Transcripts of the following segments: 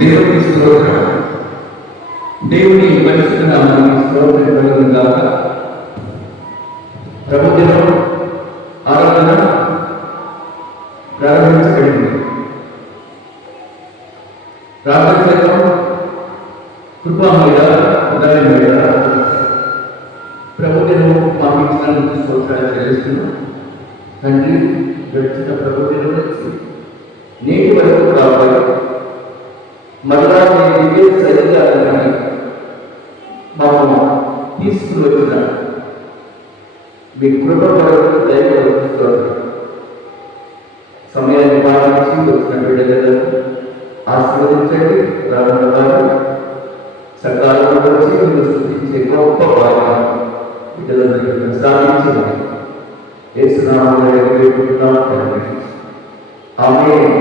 దేవుని స్తోత్రం. దేవుని పరిశుద్ధ నామానికి స్తోత్రం కలుగును గాక. ప్రభుత్వం ఆరాధన ప్రారంభించబడింది. ప్రార్థన కృపామయ ఉదయమయ ప్రభుత్వం మాకు ఇచ్చినందుకు స్తోత్రాలు చెల్లిస్తున్నాం. తండ్రి, గడిచిన ప్రభుత్వం నుంచి నేటి వరకు రావాలి మరలా నేను శరీరాన్ని మమ్మల్ని తీసుకుని వచ్చిన మీ కృప కొరకు దయచేస్తున్నారు. సమయాన్ని పాటించి వచ్చిన బిడ్డలను ఆశీర్వదించండి. రానున్న వారు సకాలంలో వచ్చి మీరు సృష్టించే గొప్ప భాగం బిడ్డలను సాధించమని యేసునామములో వేడుకుంటున్నాము తండ్రి. ఆమేన్.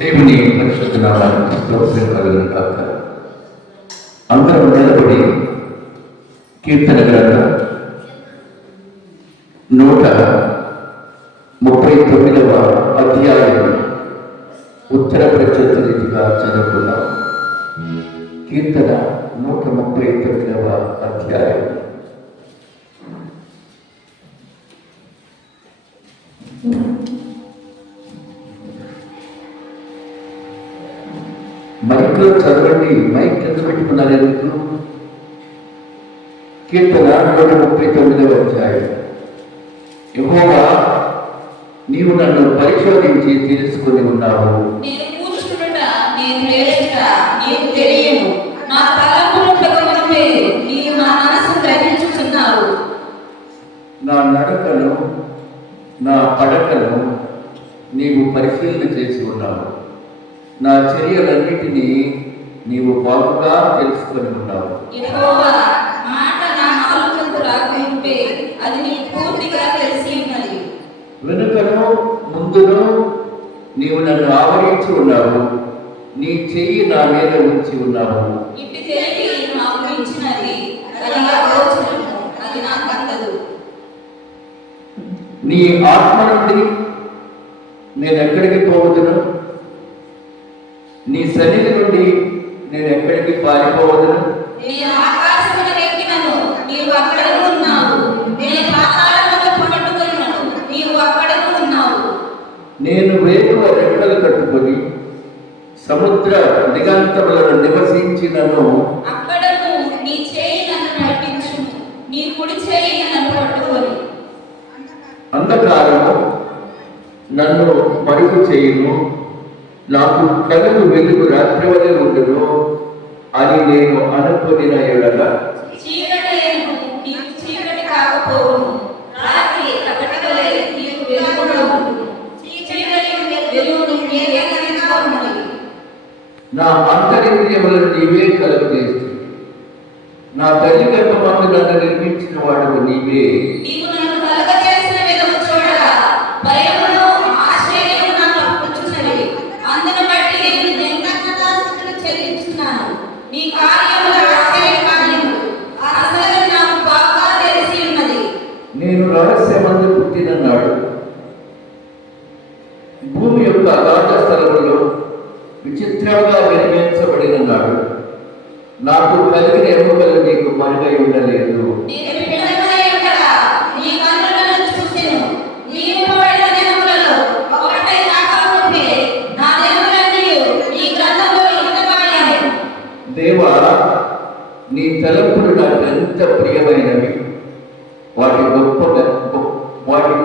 దేవుని పరిశుద్ధ నామానికి స్తోత్రం కలుగును గాక. అందరూ నిలబడి కీర్తన గ్రంథం 139వ అధ్యాయం ఉత్తర ప్రత్యుత్తరీతిగా చదువుకున్నాం. కీర్తన 139వ అధ్యాయం. మైక్లో చదవండి. మైక్ కింద పెట్టుకున్నారు ఎందుకు? కీర్తన 139వ అధ్యాయం. యెహోవా, నీవు నన్ను పరిశోధించి తెలుసుకుని ఉన్నావు. నా నడకను నా పడకను నీవు పరిశీలన చేసి ఉన్నావు. నా చర్యలన్నిటినీ నీవు బాగుగా తెలుసుకొని ఉన్నావు. వెనుకను ముందును నీవు నన్ను ఆవరించి ఉన్నావు. నీ చెయ్యి నా మీద ఉంచి ఉన్నావు. నీ ఆత్మ నుండి నేను ఎక్కడికి పోవదును? నీ సన్నిధి నుండి నేను ఎక్కడికి పారిపోవదును? నేను వేకువ రెక్కలు కట్టుకొని సముద్ర దిగంతములను నివసించినను అంధకారము నన్ను మరుగు చేయును. నాకు కలలు వెలుగు రాత్రి వలె ఉండును అని నేను అనుకున్న ఎడల నా అంతరింద్రియములను నీవే కలుగజేస్తు. నా తల్లి గర్భమందు నన్ను నిర్మించిన వాడు నీవే. భయమును ఆశ్చర్యము నన్ను పుట్టుచున్నవి. అందును బట్టి నేను నీ కార్యములు ఆశ్చర్యకార్యములు ఆ సంగతి నాకు బాగా తెలిసి ఉన్నది. నేను రహస్యమందు పుట్టిన నాడు భూమి యొక్క అగాధ స్థలములో విచిత్రంగా నిర్మించబడిన నాడు నాకు కలిగిన ఎముకలు నీకు మరుగై ఉండలేదు. నేను పిల్లలై ఉండగా నీ కన్నులను చూసెను. నీ ఇవ్వబడిన దినములలో ఒకటై రాకముందే నా దినములన్నీయు నీ గ్రంథములో లిఖితమయ్యాయి. దేవా, నీ తలంపులు నాకు ఎంత ప్రియమైనవి! వాటి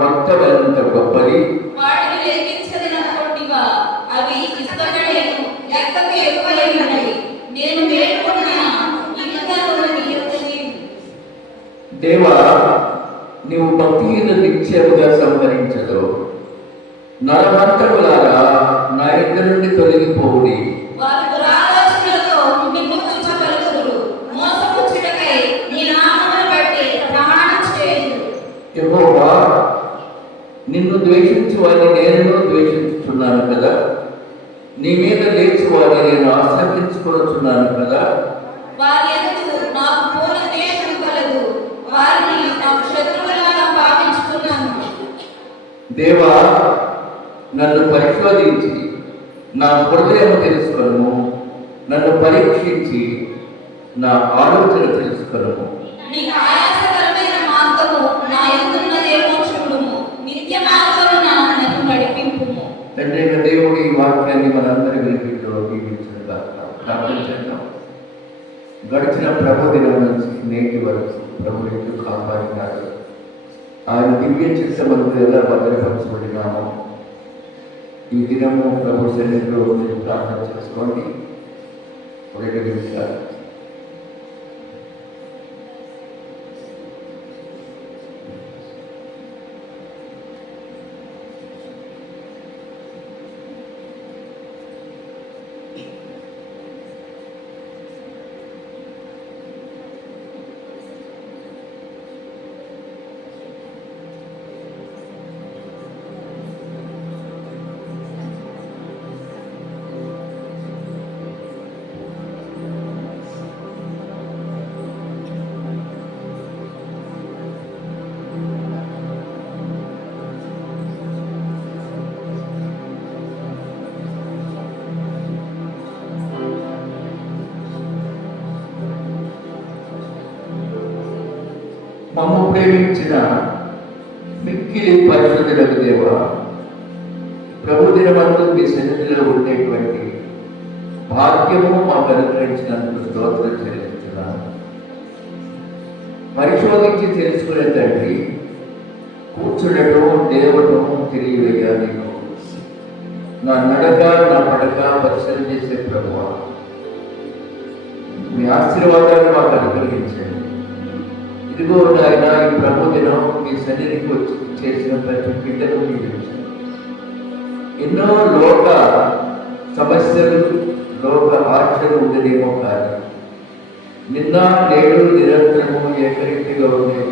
మొత్తం ఎంత గొప్పది! వాటిని లెక్కించదనటువంటివా? అవి ఇసుకకడేను లెక్కకు ఎక్కువై ఉన్నవి. నేను వేడుకున్న ఈ విధానంలో నీ యొక్క నీవు. దేవా, నీవు భక్తిహీన నిత్యముగా సంహరించదు. నరమంతకులారా నా ఇంటి నుండి తొలగిపోవుడి. వారు దురాలోచనలతో నిమ్ముచుచ పలుకుదురు. మోసపుచ్చుటకై నీ నామమును బట్టి ప్రమాణం చేయుదురు. యెహోవా, నిన్ను ద్వేషించు వారిని నేను ద్వేషించుతున్నాను కదా. నీ మీద లేచి వారిని నేను ఆశ్రయించుకొనుచున్నాను కదా. వారి యందు నాకు పూర్ణ ద్వేషము కలదు. వారిని నాకు శత్రువులుగా భావించుకున్నాను. దేవా, నన్ను పరిశోధించి నా హృదయం తెలుసుకొను. నన్ను పరీక్షించి నా ఆలోచన తెలుసుకొను. నీకు ఆయాసకరమైన మార్గము నా యందున్నదేమో చూడుము. నిత్య మార్గమున నన్ను నడిపింపుము. తండ్రి అయిన దేవుడు ఈ వాక్యాన్ని మనందరి వినిపించలో దీవించగా ప్రార్థించడం. గడిచిన ప్రభు దినం నుంచి నేటి వరకు ప్రభు ఎందుకు కాపాడినారు. ఆయన దివ్య చిత్తములకు ఎలా భద్రపరచబడినామో ఈ దినము ప్రభు సన్నిధిలో మీరు ప్రార్థన చేసుకోండి. 1 నిమిషాలు. మమ్ము ప్రేమించిన మిక్కిలి పరిశుద్ధులకు దేవా, ప్రభు దినమందు మీ సన్నిధిలో ఉండేటువంటి భాగ్యము మాకు అనుగ్రహించినందుకు స్తోత్రం చెల్లిస్తున్నాను. పరిశోధించి తెలుసుకునే తండ్రి, కూర్చుండటం దేవుడటం తెలియవేయాలి. నా నడక నా పడక పరిశీలన చేసే ప్రభువా, మీ ఆశీర్వాదాన్ని మాకు అనుగ్రహించండి. ఇదిగో నాయన, ఈ ప్రభు దినం మీ సన్నిధికి వచ్చి చేసిన ప్రతి బిడ్డను దీవించండి. ఎన్నో లోక సమస్యలు లోక ఆశలు ఉండేదేమో కానీ నిన్న నేడు నిరంతరము ఏకరీతిగా ఉండే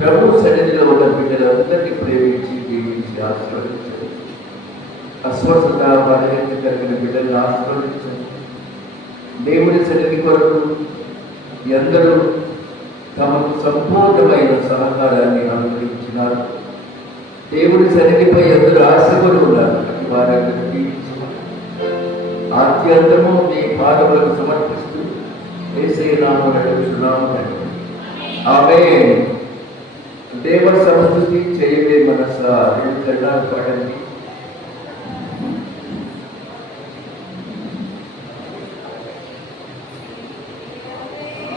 ప్రభు సన్నిధిలో ఉన్న బిడ్డలందరినీ ప్రేమించి దీవించి ఆశీర్వదించండి. అస్వస్థత బలహీనత కలిగిన బిడ్డలను ఆశీర్వదించండి. దేవుడి సన్నిధి కొరకు ఎందరూ తమకు సంపూర్ణమైన సహకారాన్ని అనుగ్రహించినారు. దేవుడి సన్నిధిపై ఎందరూ ఆశపడి ఉన్నారు. వారందరికీ ఆద్యంతము నీ పాదములకు సమర్పిస్తూ యేసయ్య నామమున అడుగుచున్నాము తండ్రి. ఆమేన్. దేవ సమస్తుతి చేయవే మనసా. 2 చరణాలు పాడండి.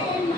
దేవ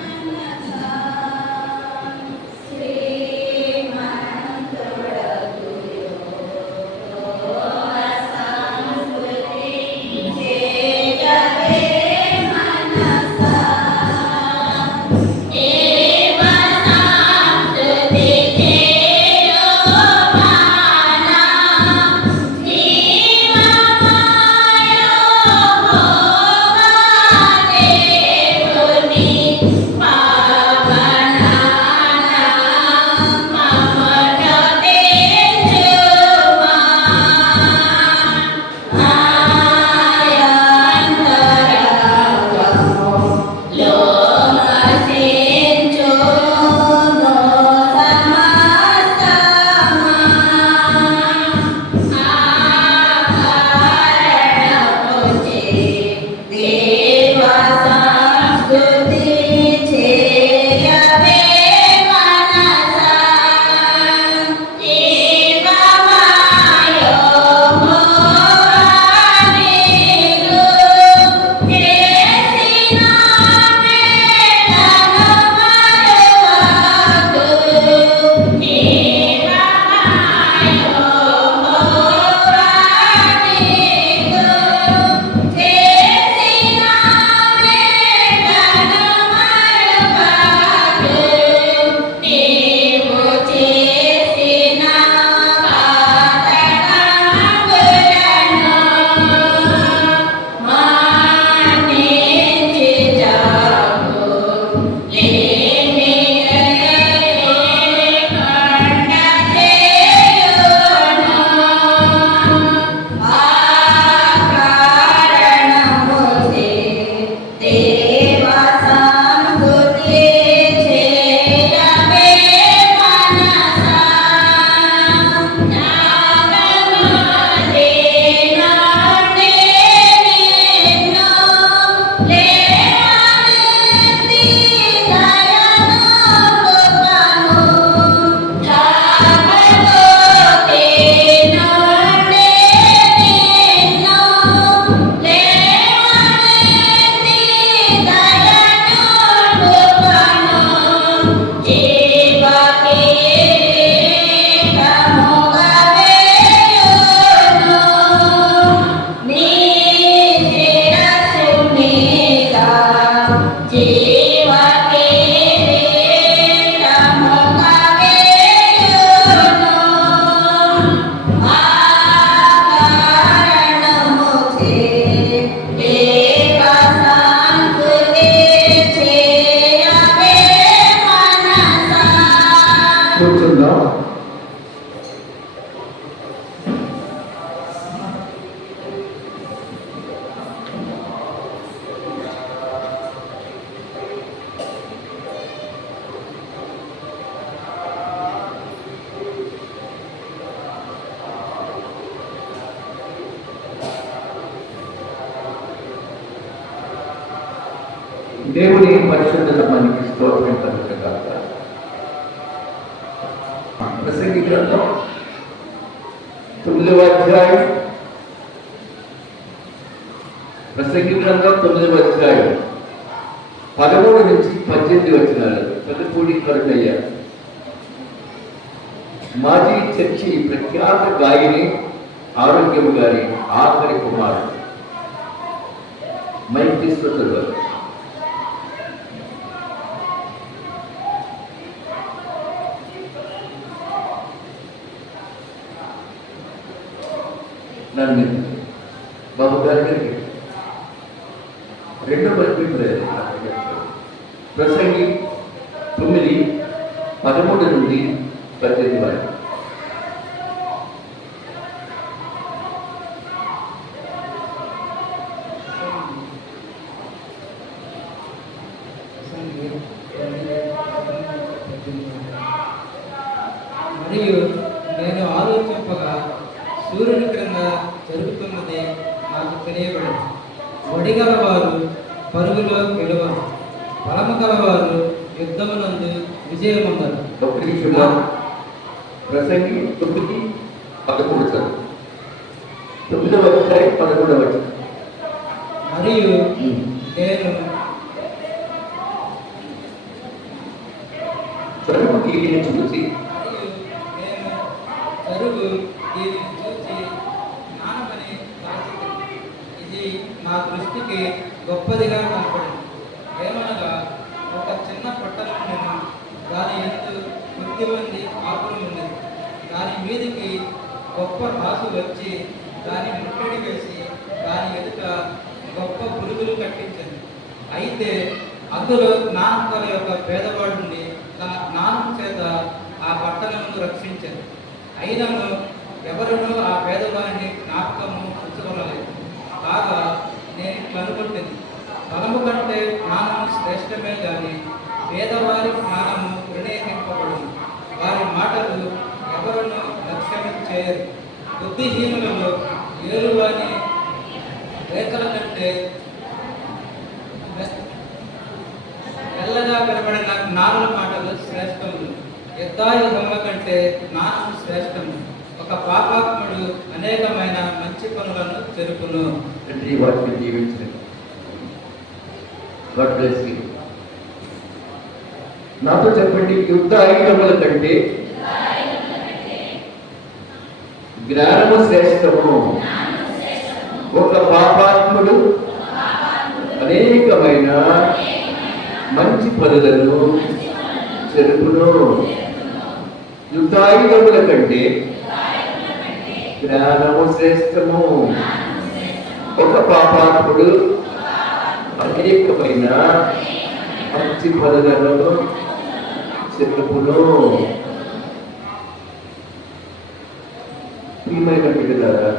దేవుని పరిశుద్ధ నామానికి స్తోత్రం కలుగుగాక. ప్రసంగి గ్రంథం 9వ అధ్యాయం. ప్రసంగి గ్రంథం 9వ అధ్యాయం 13 నుంచి 18 వచనాలు. పెద్దపూడి కరుణయ్య మాజీ చర్చి ప్రఖ్యాత గాయని ఆరోగ్యము గారి ఆఖరి కుమారుడు. మైక్ తీసుకొచ్చారు. నన్ను బాబు గారికి 2వ ప్రసంగి 9:13 నుండి 18 వరకు. మరియు నేను ఆలోచింపగా సూర్యుని క్రింద జరుగుతున్నది నాకు తెలియబడింది. ఒడిగలవారు పరుగులో గెలవరు, బలము గలవారు యుద్ధమునందు విజయముందరు. ప్రసంగి 9:13 చదువు. 9వ అధ్యాయం 11వ వచనం. మరియు నేను చదువు దీనిని చూసి జరుగు దీనిని చూసి జ్ఞానమని తలచితిని. ఇది నా దృష్టికి గొప్పదిగా కనపడింది. ఏమనగా ఒక చిన్న పట్టణం నేను దాని యందు కొద్దిమంది ఆకులు ఉన్నది. దాని మీదికి గొప్ప రాసు వచ్చి దాని ముట్టడి వేసి దాని ఎదుట గొప్ప పురుగులు కట్టించింది. అయితే అందులో జ్ఞానం గల యొక్క పేదవాడిని తన జ్ఞానం చేత ఆ పట్టణమును రక్షించారు. అయినను ఎవరునూ ఆ పేదవారిని జ్ఞాపకము ఉంచుకోలేదు. కాగా నేను ఇట్లా అనుకుంటుంది, బలము కంటే జ్ఞానము శ్రేష్టమే కానీ పేదవారి జ్ఞానము వినియోగింపబడును. వారి మాటలు ఎవరునూ లక్ష్యం చేయరు. బుద్ధిహీనులలో ఏరువాని రేఖల కంటే తెల్లగా కనబడిన జ్ఞానుల మాటలు శ్రేష్టములు. యుద్ధాయుధముల కంటే జ్ఞానము శ్రేష్టము. ఒక పాపాత్ముడు అనేకమైన మంచి పనులను జరుపును. తండ్రి వాటిని దీవించండి. God bless you. నాతో చెప్పండి, యుద్ధ ఆయుధముల కంటే జ్ఞానము శ్రేష్టము. ఒక పాపాత్ముడు అనేకమైన మంచి పనులను జరుపును. యుద్ధాయుధముల కంటే జ్ఞానము శ్రేష్టము. ఒక పాపాత్ముడు అనేకమైన మంచి పనులను జరుపును. ప్రియమైన బిడ్డలారా,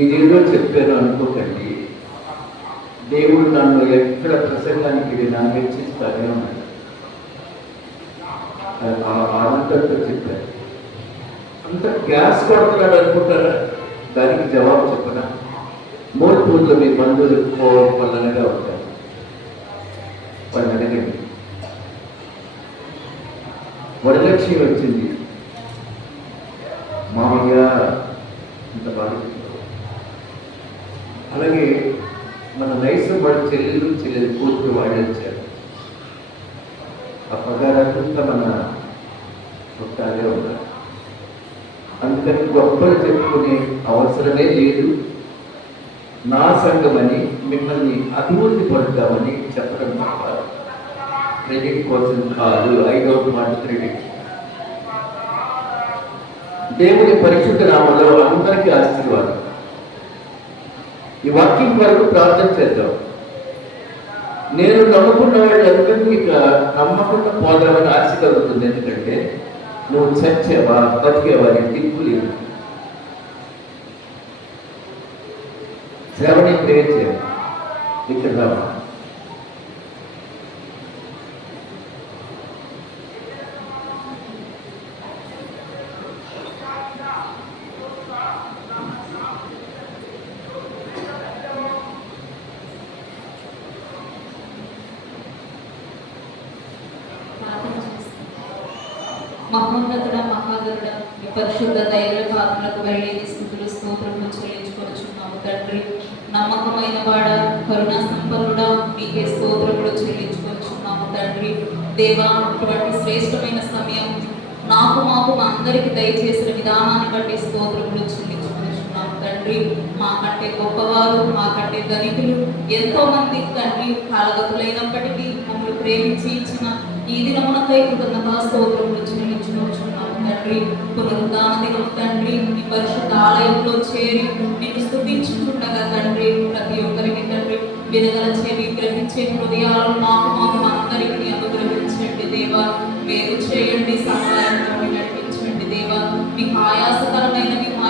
ఏదేదో చెప్పాను అనుకోకండి. దేవుడు నన్ను ఎక్కడ ప్రసంగానికి వెళ్ళినా హెచ్చిస్తానే ఉన్నాడు. అంతటితో చెప్పాను. అంత గ్యాస్ కొడుతున్నాడు అనుకుంటారా? దానికి జవాబు చెప్పనా? 3 పూజలు మీ బంధువులు పల్లనగా ఉంటారు. వాళ్ళు అడగండి. వరలక్ష్మి వచ్చింది, మామయ్య ఇంత బాగా. అలాగే మన నైసం వాడి చెల్లెలు కూతురు వాడి వచ్చారు. ఆ పగారంతా మన చుట్టాలే ఉన్నారు. అందుకని గొప్పలు చెప్పుకునే అవసరమే లేదు. నా సంఘమని మిమ్మల్ని అభివృద్ధి పడతామని చెప్పడం తప్ప క్రెడిట్ కోసం కాదు. I don't want credit. దేవుని పరిశుద్ధ నామములో అందరికీ ఆశీర్వాదం. ఈ వాక్యం వరకు ప్రార్థన చేద్దాం. నేను నమ్ముకున్న వాళ్ళందరికీ ఇక నమ్మకుండా పోదామని ఆశ కలుగుతుంది. ఎందుకంటే నువ్వు చచ్చేవా బతికేవారి దిక్కు లేదు. శ్రవణి ప్రేర్ చేయాలి. ఇక్కడ రావా. మహోన్నతుడ మహాగరుడ మీ పరిశుద్ధ ధైర్య పాత్రలకు వెళ్ళి స్థుతులు స్తోత్రములు చెల్లించుకొనుచున్నాము తండ్రి. నమ్మకమైన వాడ కరుణా సంపన్నుడా మీకే స్తోత్రములు చెల్లించుకొనుచున్నాము తండ్రి. దేవా, ఇటువంటి శ్రేష్టమైన సమయం మాకు మా అందరికి దయచేసిన విధానాన్ని బట్టి స్తోత్రములు చెల్లించుకొనుచున్నాము తండ్రి. మాకంటే గొప్పవారు, మాకంటే ధనికులు ఎంతో మంది తండ్రి కాలగతులైనప్పటికీ మమ్మల్ని ప్రేమించి ఇచ్చిన ఈ దినమునకై కృతజ్ఞతా స్తోత్రములు చెల్లించుకొనుచున్నాము తండ్రి. పునరుద్ధాన దినము తండ్రి మీ పరిశుద్ధ ఆలయంలో చేరి నిన్ను స్తుతించుకుండగా తండ్రి ప్రతి ఒక్కరికి తండ్రి వినగల చెవి, గ్రహించే హృదయాలను మాకు అందరికీ అనుగ్రహించండి దేవా. మేలు చేయండి, సహాయంతో నడిపించండి దేవా. మీకు ఆయాసకరమైనవి మా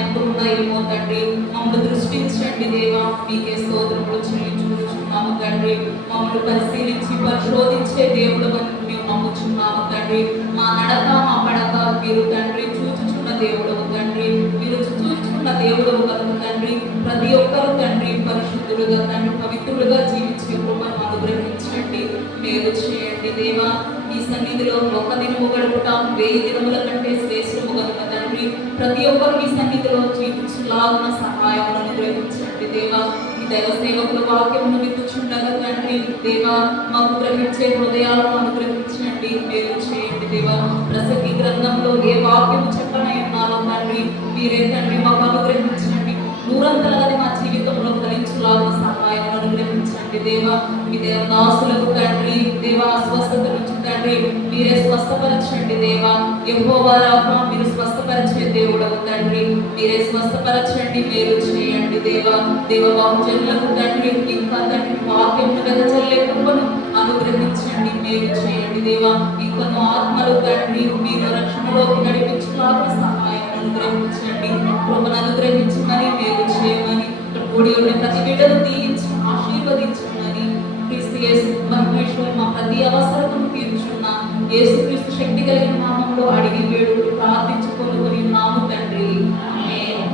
ఎందు ఉన్నాయేమో తండ్రి మమ్మల్ని దృష్టించండి దేవా. మీకే స్తోత్రములు చెల్లించుకుంటున్నాము తండ్రి. మమ్మల్ని పరిశీలించి పరిశోధించే దేవుడు మేము నమ్ముచున్నాము తండ్రి. మా నడక మా పడక మీరు తండ్రి చూచుచున్న దేవుడు తండ్రి. మీరు చూచుచున్న దేవుడు కనుక తండ్రి ప్రతి ఒక్కరు తండ్రి పరిశుద్ధులుగా తండ్రి పవిత్రులుగా జీవించే కృపను అనుగ్రహించండి, మేలు చేయండి దేవా. ఈ సన్నిధిలో ఒక దినము గడుపుట 1000 దినముల కంటే శ్రేష్టము కనుక తండ్రి ప్రతి ఒక్కరు ఈ సన్నిధిలో జీవించలాగున సహాయం అనుగ్రహించండి దేవా. ఈ దైవ సేవకుల వాక్యమును విత్తుచుండగా తండ్రి దేవా మాకు గ్రహించే హృదయాలను అనుగ్రహించండి, మేలు చేయండి దేవా. ప్రసంగి గ్రంథంలో ఏ వాక్యము చెప్పనై ఉన్నారో తండ్రి మీరే తండ్రి మాకు అనుగ్రహించండి. నూరంతరగది మా జీవితంలో ఫలించులాగా సహాయం అనుగ్రహించండి దేవా. మీ దేవదాసులకు తండ్రి దేవా అస్వస్థత నుంచి తండ్రి మీరే స్వస్థపరచండి దేవా. యెహోవా రాఫా మీరు స్వస్థపరిచే దేవుడవు తండ్రి, మీరే స్వస్థపరచండి, మేలు చేయండి దేవా. దేవ బహుజనులకు తండ్రి ఇంకా తండ్రి వాక్యమును వెదజల్లే కృపను అనుగ్రహించండి, మేలు చేయండి దేవా. ఇంకను ఆత్మలు తండ్రి మీరు రక్షణలోకి నడిపించులాగా సహాయం అనుగ్రహించండి, కృపను అనుగ్రహించమని మేలు చేయమని కూడి ఉన్న ప్రతి బిడ్డను దీవించి ఆశీర్వదించమని క్రీస్తు యేసు మహేశ్వరు మా ప్రతి అవసరతను తీర్చున్న యేసుక్రీస్తు శక్తి కలిగిన నామంలో అడిగి వేడుకుని ప్రార్థించుకొని నాము తండ్రి, ఆమేన్.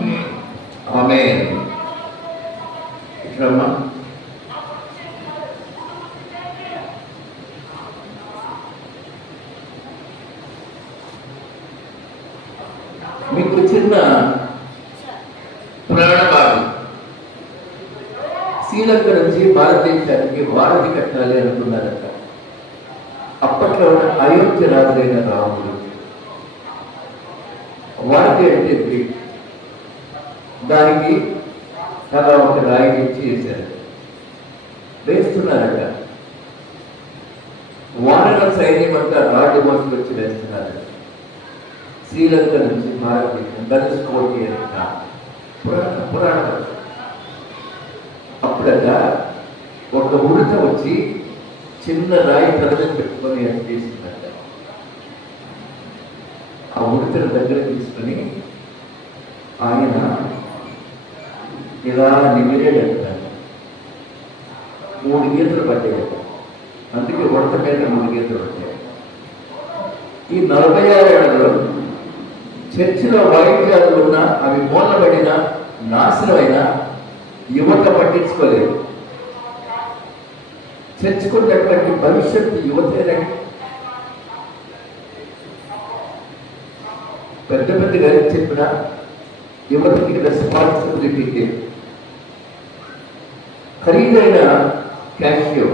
ఆమేన్. ఇట్లమ్మా మీకు చిన్న ప్రాణభాగం. శ్రీలంక నుంచి భారతదేశానికి వారధి కట్టాలి అనుకున్నారట. అప్పట్లో అయోధ్య రాజులైన రాముడు వారధి అంటే ఏంటి? దానికి అలా ఒక రాయి ఇచ్చి వేశారు, వేస్తున్నారట. వానర సైన్యం అంతా రాడ్డు మోసుకొచ్చి వేస్తున్నారట. శ్రీలంక నుంచి భారతదేశం ధనుష్కోటి అంట పురాణ. అప్పుడట ఒక ఉడత వచ్చి చిన్న రాయి తలమీద పెట్టుకొని అని చేసిందట. ఆ ఉడతను దగ్గర తీసుకొని ఆయన ఇలా నిమిరేడట. 3 గీతలు పట్టాయట. అందుకే ఉడత మీద 3 గీతలు పట్టాయి. ఈ 46 ఏళ్లలో చర్చిలో వైద్యాలు ఉన్నా అవి మూలబడిన నాశనమైన యువత పట్టించుకోలేదు. చర్చుకున్నటువంటి భవిష్యత్తు యువతేనండి. పెద్ద పెద్ద గారు చెప్పిన యువతకి రెస్పాన్సిబిలిటీ. ఖరీదైన క్యాషియో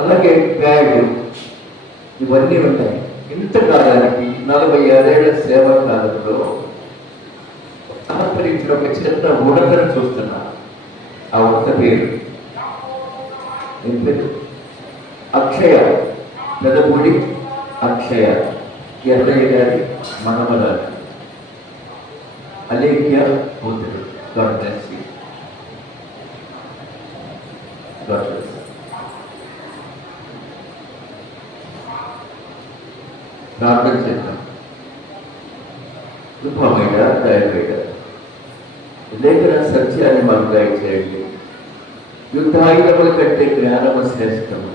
అలాగే ప్యాడ్ ఇవన్నీ ఉంటాయి. ఇంతకాలానికి 46 ఏళ్ల సేవా కాలంలో సమర్పించిన ఒక చిన్న ఉడతను చూస్తున్నా. ఆ ఉడత పేరు అక్షయ, పెదపూడి అక్షయ, ఎర్రయ్య గారి మనమరాలు అలేఖ్య కూతురు. God bless you. God bless. ప్రార్థన చేద్దాం. కృపమైన దయవేడ లేఖన సత్యాన్ని మాకు దయచేయండి. యుద్ధాయుధముల కంటే జ్ఞానము శ్రేష్టము.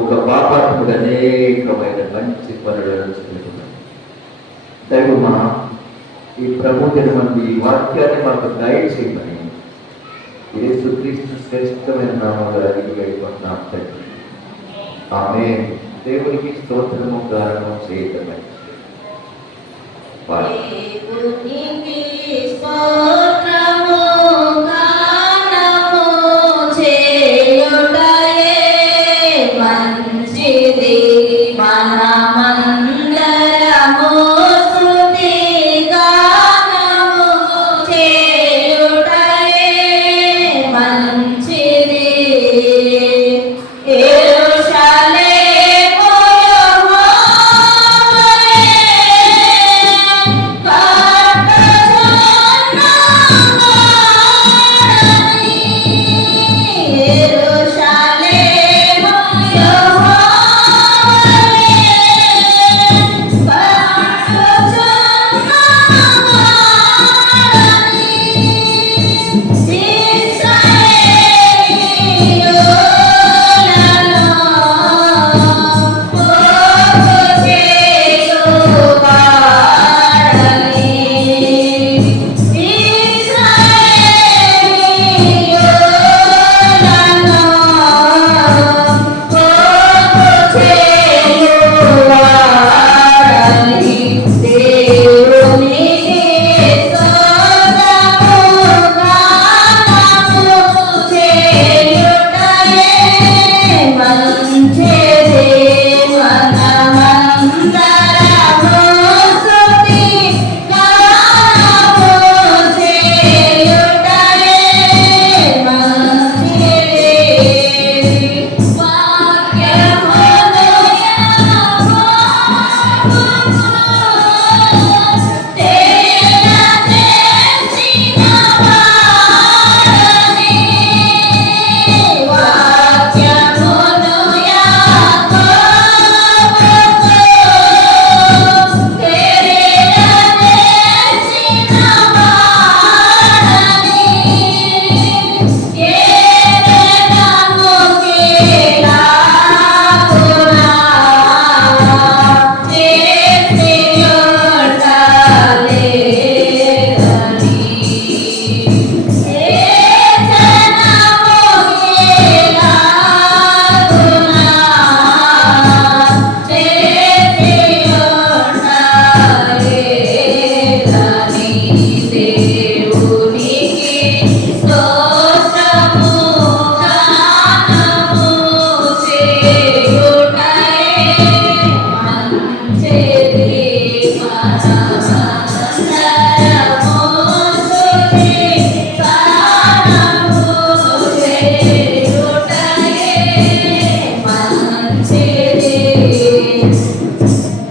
ఒక పాపాత్ముడు అనేకమైన మంచి పనులను చేస్తున్నాడు. దైవమా ఈ ప్రభుత్వం ఈ వాక్యాన్ని మాకు దయచేయమని యేసుక్రీస్తు శ్రేష్టమైన నామములో అడిగి వేడుకుంటున్నాం తండ్రి. ఆమేన్. దేవునికి స్తోత్రము గానము చేయటమే. దేవునికి స్తోత్రము గానము చేయుటయే మంచిది. మనమందరము స్తుతి గానము చేయుటయే మంచిది. యెరూషలేము యెహోవాయే కట్టుచున్నవాడని. యెరూషలేము యెహోవాయే కట్టుచున్నవాడని.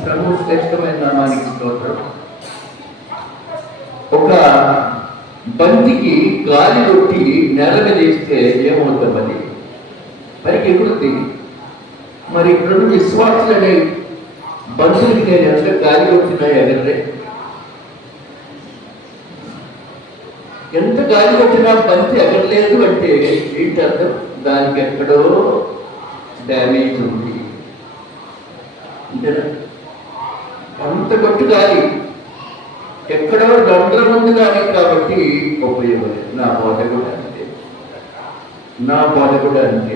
ప్రభు శ్రేష్టమైన నామానికి స్తోత్రం. ఒక బంతికి గాలి కొట్టి నేల మీద వేస్తే ఏమవుతామని పైకి ఎగురుతుంది. మరి ఇక్కడ విశ్వాసులు అనే బంతులకి నేను ఎంత గాలి కొట్టినా ఎగరలే. ఎంత గాలి కొట్టినా బంతి ఎగరలేదు అంటే ఏంటి అర్థం? దానికి ఎక్కడో డ్యామేజ్ ఉంది అంతేనా? అంత గట్టు గాలి ఎక్కడో దండ్రం ఉంది కానీ కాబట్టి ఉపయోగం లేదు. నా బోధ కూడా అంతే, నా బోధ కూడా అంతే.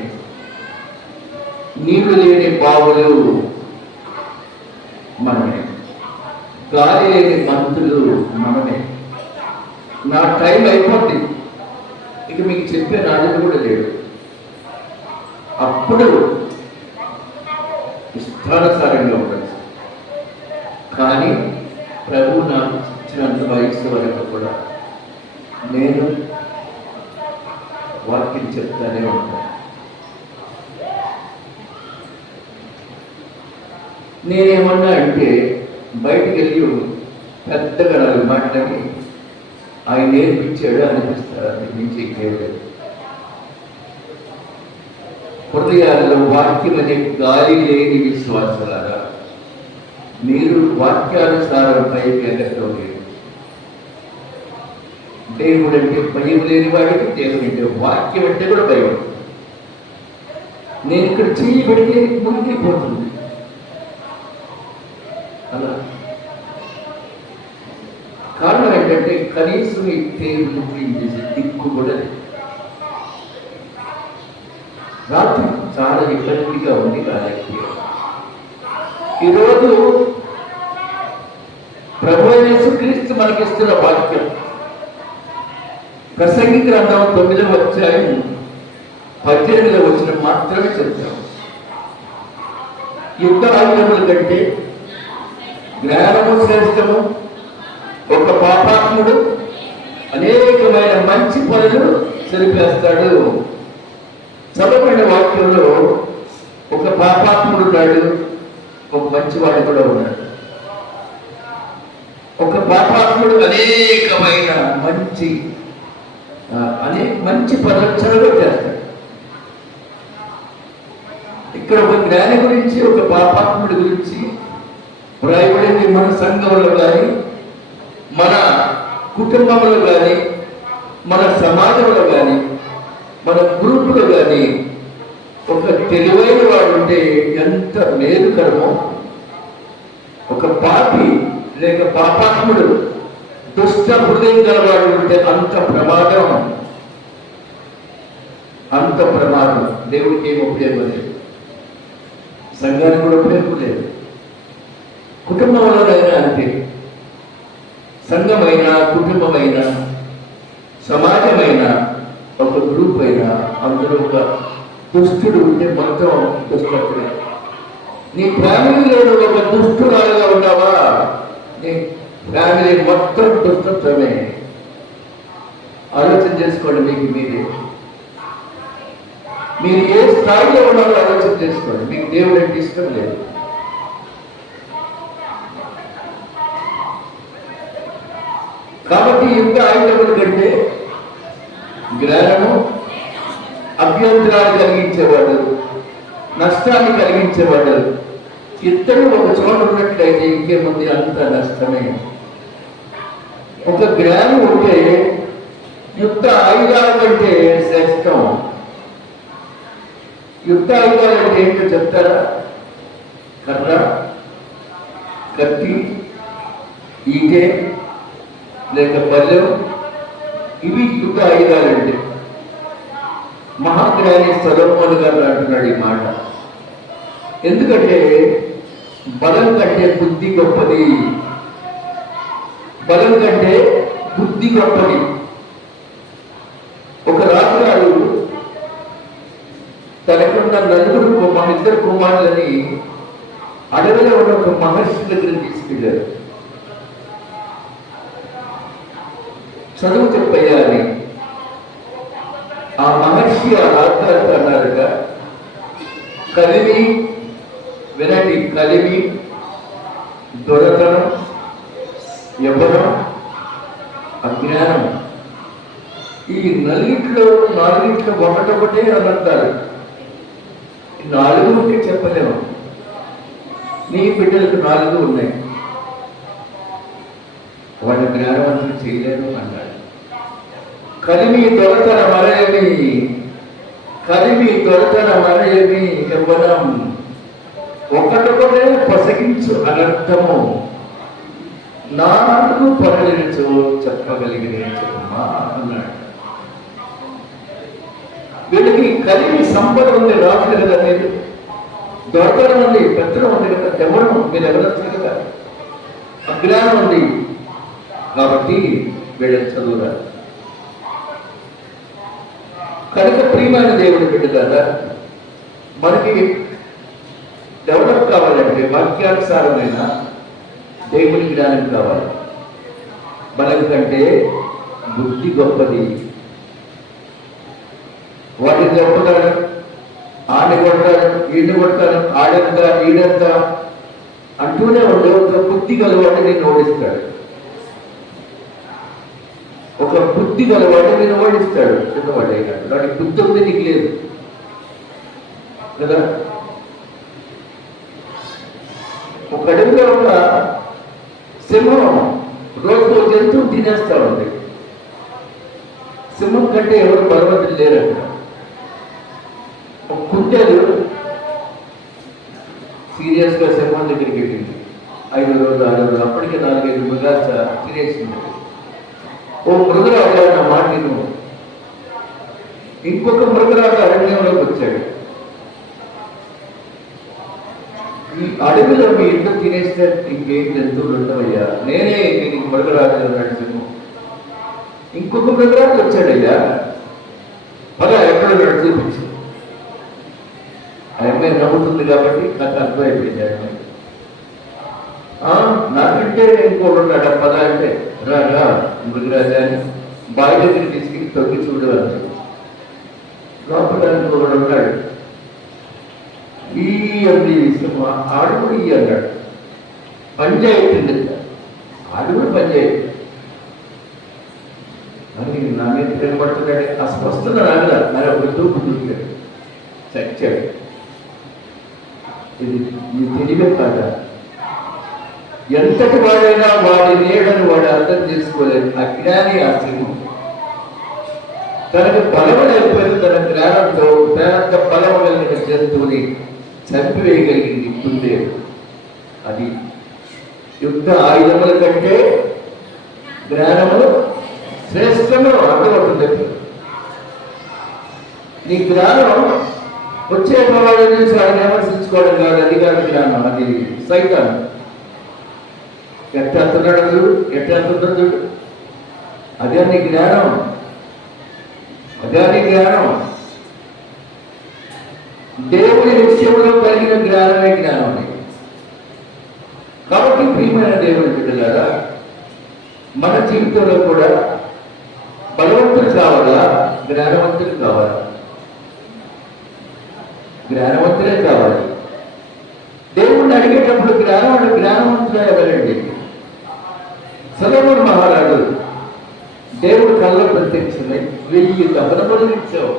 నీళ్లు లేని బావులు మనమే, గాలి లేని మంతులు మనమే. నా టైం అయిపోద్ది, ఇక మీకు చెప్పే నాదుడు కూడా లేడు. అప్పుడు ఇష్టానుసారంగా ఉండదు. కానీ ప్రభు నాకు ఇచ్చినంత వయసు వరకు కూడా నేను వాక్యం చెప్తానే ఉంటాను. నేనేమన్నా అంటే బయటికి వెళ్ళి పెద్దగా నాలుగు మాటలకి ఆయన నేర్పించాడు అనిపిస్తాడు. అది నుంచి ఇంకేలేదు. హృదయాలలో వాక్యం అనే గాలి లేని విశ్వాసాలారా మీరు వాక్యానుసారం పైకి ఎగరడం లేదు. దేవుడు అంటే భయం లేని వాడికి దేవుడు అంటే వాక్యం అంటే కూడా భయం. నేను ఇక్కడ చెయ్యి పెడితే మునిగిపోతుంది. అలా కారణం ఏంటంటే కనీసం ఈ టేబుల్ క్లీన్ చేసే దిక్కు కూడా లేదు. రాత్రి చాలా ఇబ్బందిగా ఉంది. కాబట్టి ఈరోజు ప్రభు యేసుక్రీస్తు మనకిస్తున్న వాక్యం ప్రసంగి గ్రంథం 9వ అధ్యాయం 18వ వచనం మాత్రమే చెప్తాం. యుద్ధ ఆయుధముల కంటే జ్ఞానము శ్రేష్టము. ఒక పాపాత్ముడు అనేకమైన మంచి పనులు సరిపేస్తాడు. చదవబడిన వాక్యంలో ఒక పాపాత్ముడు ఉన్నాడు, ఒక మంచివాడు కూడా ఉన్నాడు. ఒక పాపాత్ముడు అనేకమైన మంచి పనులు చెడగొట్టేస్తాడు. ఇక్కడ ఒక జ్ఞాని గురించి, ఒక పాపాత్ముడి గురించి వ్రాయబడింది. మన సంఘంలో కానీ, మన కుటుంబంలో కానీ, మన సమాజంలో కానీ, మన గ్రూపులో కానీ ఒక తెలివైన వాడు ఉంటే ఎంత మేలుకరమో, ఒక పాపి లేక పాపాత్ముడు దుష్ట హృదయం గలవాడు ఉంటే అంత ప్రమాదం. దేవుడికి ఏం ఉపయోగం లేదు, సంఘానికి కూడా ఉపయోగం లేదు. కుటుంబంలోనైనా అంతే. సంఘమైనా, కుటుంబమైనా, సమాజమైన, ఒక గ్రూప్ అయినా అందులో ఒక దుష్టుడు ఉంటే మొత్తం దుష్టత్వమే. నీ ఫ్యామిలీలో ఒక దుష్టురాలుగా ఉన్నావా, నీ ఫ్యామిలీ మొత్తం దుష్టత్వమే. ఆలోచన చేసుకోండి. మీరు ఏ స్థాయిలో ఉన్నారో ఆలోచన చేసుకోండి. మీకు దేవుడు అంటే ఇష్టం లేదు. కాబట్టి యుద్ధ ఆయుధముల కంటే జ్ఞానము అభ్యంతరాలు కలిగించేవాడు, నష్టాన్ని కలిగించేవాడు. ఇద్దరు ఒక చోట ఉన్నట్లయితే ఇంకేముంది, అంత నష్టమే. ఒక జ్ఞానం ఉంటే యుద్ధ ఆయుధాల కంటే శ్రేష్టం. యుద్ధ ఆయుధాలు అంటే ఏంటో చెప్తారా? కర్ర, కత్తి, ఈటె లేక పల్లెం, ఇవి యుద్ధ ఆయుధాలంటే. మహాజ్ఞాని సొలొమోను గారు అంటున్నాడు ఈ మాట. ఎందుకంటే బలం కంటే బుద్ధి గొప్పది. బలం కంటే బుద్ధి గొప్పది. ఒక రాజుగారు తనకున్న ఇద్దరు కుమారులని అడవిలో ఉన్న ఒక మహర్షి దగ్గర తీసుకెళ్ళారు. చదువు చెప్పయ్యా అని. ఆ మహర్షి ఆ రాజుగారితో అన్నారుగా, కలిమి వినండి, కలిమి, దొరతనం, యవ్వనం, అజ్ఞానం, ఈ నాలుగిట్లో ఒకటొకటే అని అంటారు. 4 ఉంటే చెప్పలేము. నీ బిడ్డలకు 4 ఉన్నాయి, వాళ్ళ జ్ఞానవంతులు చేయలేరు అన్నాడు. కలిమి దొరతన మరయమి యవ్వనం, ఒకటొకటే పొసగించు అనర్థము, 4 పనులనిచో చెప్పగలిగిన చెప్పమ్మా అన్నాడు. వీళ్ళకి కలిమి సంపద ఉంది, రాజు కదా మీరు. దొరతనం ఉంది, పెత్తనం ఉంది కదా, ఎవరు మీరు ఎవరు కదా. అజ్ఞానం ఉంది కాబట్టి వీళ్ళకి చదువురారు. కనుక ప్రియమైన దేవుడి బిడ్డ కదా, మనకి డెవలప్ కావాలంటే వాక్యానుసారమైన దేవుని జ్ఞానం కావాలి. బలం కంటే బుద్ధి గొప్పది. వాటిని చెప్పుతాడు, ఆడిని కొడతాడు, ఈడిని కొడతాడు, ఆడంత ఈడంత అంటూనే ఉండే ఒక బుద్ధి గలవాడు నేను ఓడిస్తాడు. ఒక బుద్ధి గలవాడు నేను ఓడిస్తాడు. చిన్నవాడు అయినాడు, వాడికి బుద్ధి ఉంది, నీకు లేదు కదా. ఒక అడవిలో ఒక సింహం రోజు జంతువు తినేస్తా ఉంది. సింహం కంటే ఎవరు బలవంతులు లేరు అక్కడ. ఒక కుంటేలు సీరియస్గా సింహం దగ్గరికి వెళ్ళింది. 5 రోజులు 6 రోజులు, అప్పటికే 4-5 మృగాలు తినేసింది. ఓ మృగరాజు నా మాట నువ్వు. ఇంకొక మృగరాజు అరణ్యంలోకి వచ్చాడు. ఈ అడవిలో మీ ఇంట్లో తినేస్తే ఇంకేం జంతువులు ఉండవయ్యా, నేనే దీనికి మృగరాజు అన్నాడు సింహం. ఇంకొక మృగరాజు వచ్చాడయ్యా, పదా ఎక్కడ ఉన్నాడు చూపించు. ఆ అమ్మాయి నవ్వుతుంది కాబట్టి నాకు అర్థమైపోయింది. నాకంటే ఇంకోటి ఉన్నాడు, పద అంటే రా మృగరాజా అని బావి దగ్గర తీసుకెళ్ళి తొక్కి చూడు అని. లోపల ఇంకొకడు ఉన్నాడు, ఈ అంది ఆడు కూడా ఈ అన్నాడు. పంచాయతీ ఆడు కూడా పంచాయతీ మరి నా మీద తిరగబడుతున్నాడు. అసలు వస్తున్నా రాగల మరి ఒక తూపు దూకాడు, చచ్చాడు. ఇది తెలివే కాదా? ఎంతటి వాడైనా వాడి నీడని వాడు అర్థం చేసుకోలేదు. అజ్ఞాని ఆ సింహం తనకు బలం లేకపోయింది. తన జ్ఞానంతో పెద్ద బలం కలిగిన జంతువుని చంపివేయగలిగింది కుందేలు. అది యుద్ధ ఆయుధముల కంటే జ్ఞానము శ్రేష్టము అర్థమవుతుంది. నీ జ్ఞానం వచ్చే ప్రమాదం నుంచి ఆయన విమర్శించుకోవడం కాదు, అది కాదు జ్ఞానం, అది సైతాన్. ఎట్లా అంటున్నాడు చూడు, ఎట్లా అంటున్నాడు చూడు, అదే నీ జ్ఞానం, అదే నీ జ్ఞానం. దేవుని విషయంలో కలిగిన జ్ఞానమే జ్ఞానం. కాబట్టి ప్రియమైన దేవుని బిడ్డలారా, మన జీవితంలో కూడా బలవంతులు కావాలా, జ్ఞానవంతులు కావాలా? జ్ఞానవంతులే కావాలి. దేవుణ్ణి అడిగేటప్పుడు జ్ఞానవంతులే ఎవరండి? సొలొమోను మహారాజు దేవుడు కళ్ళ ప్రత్యక్షమై 1000 దహనబలులు ఇచ్చావు,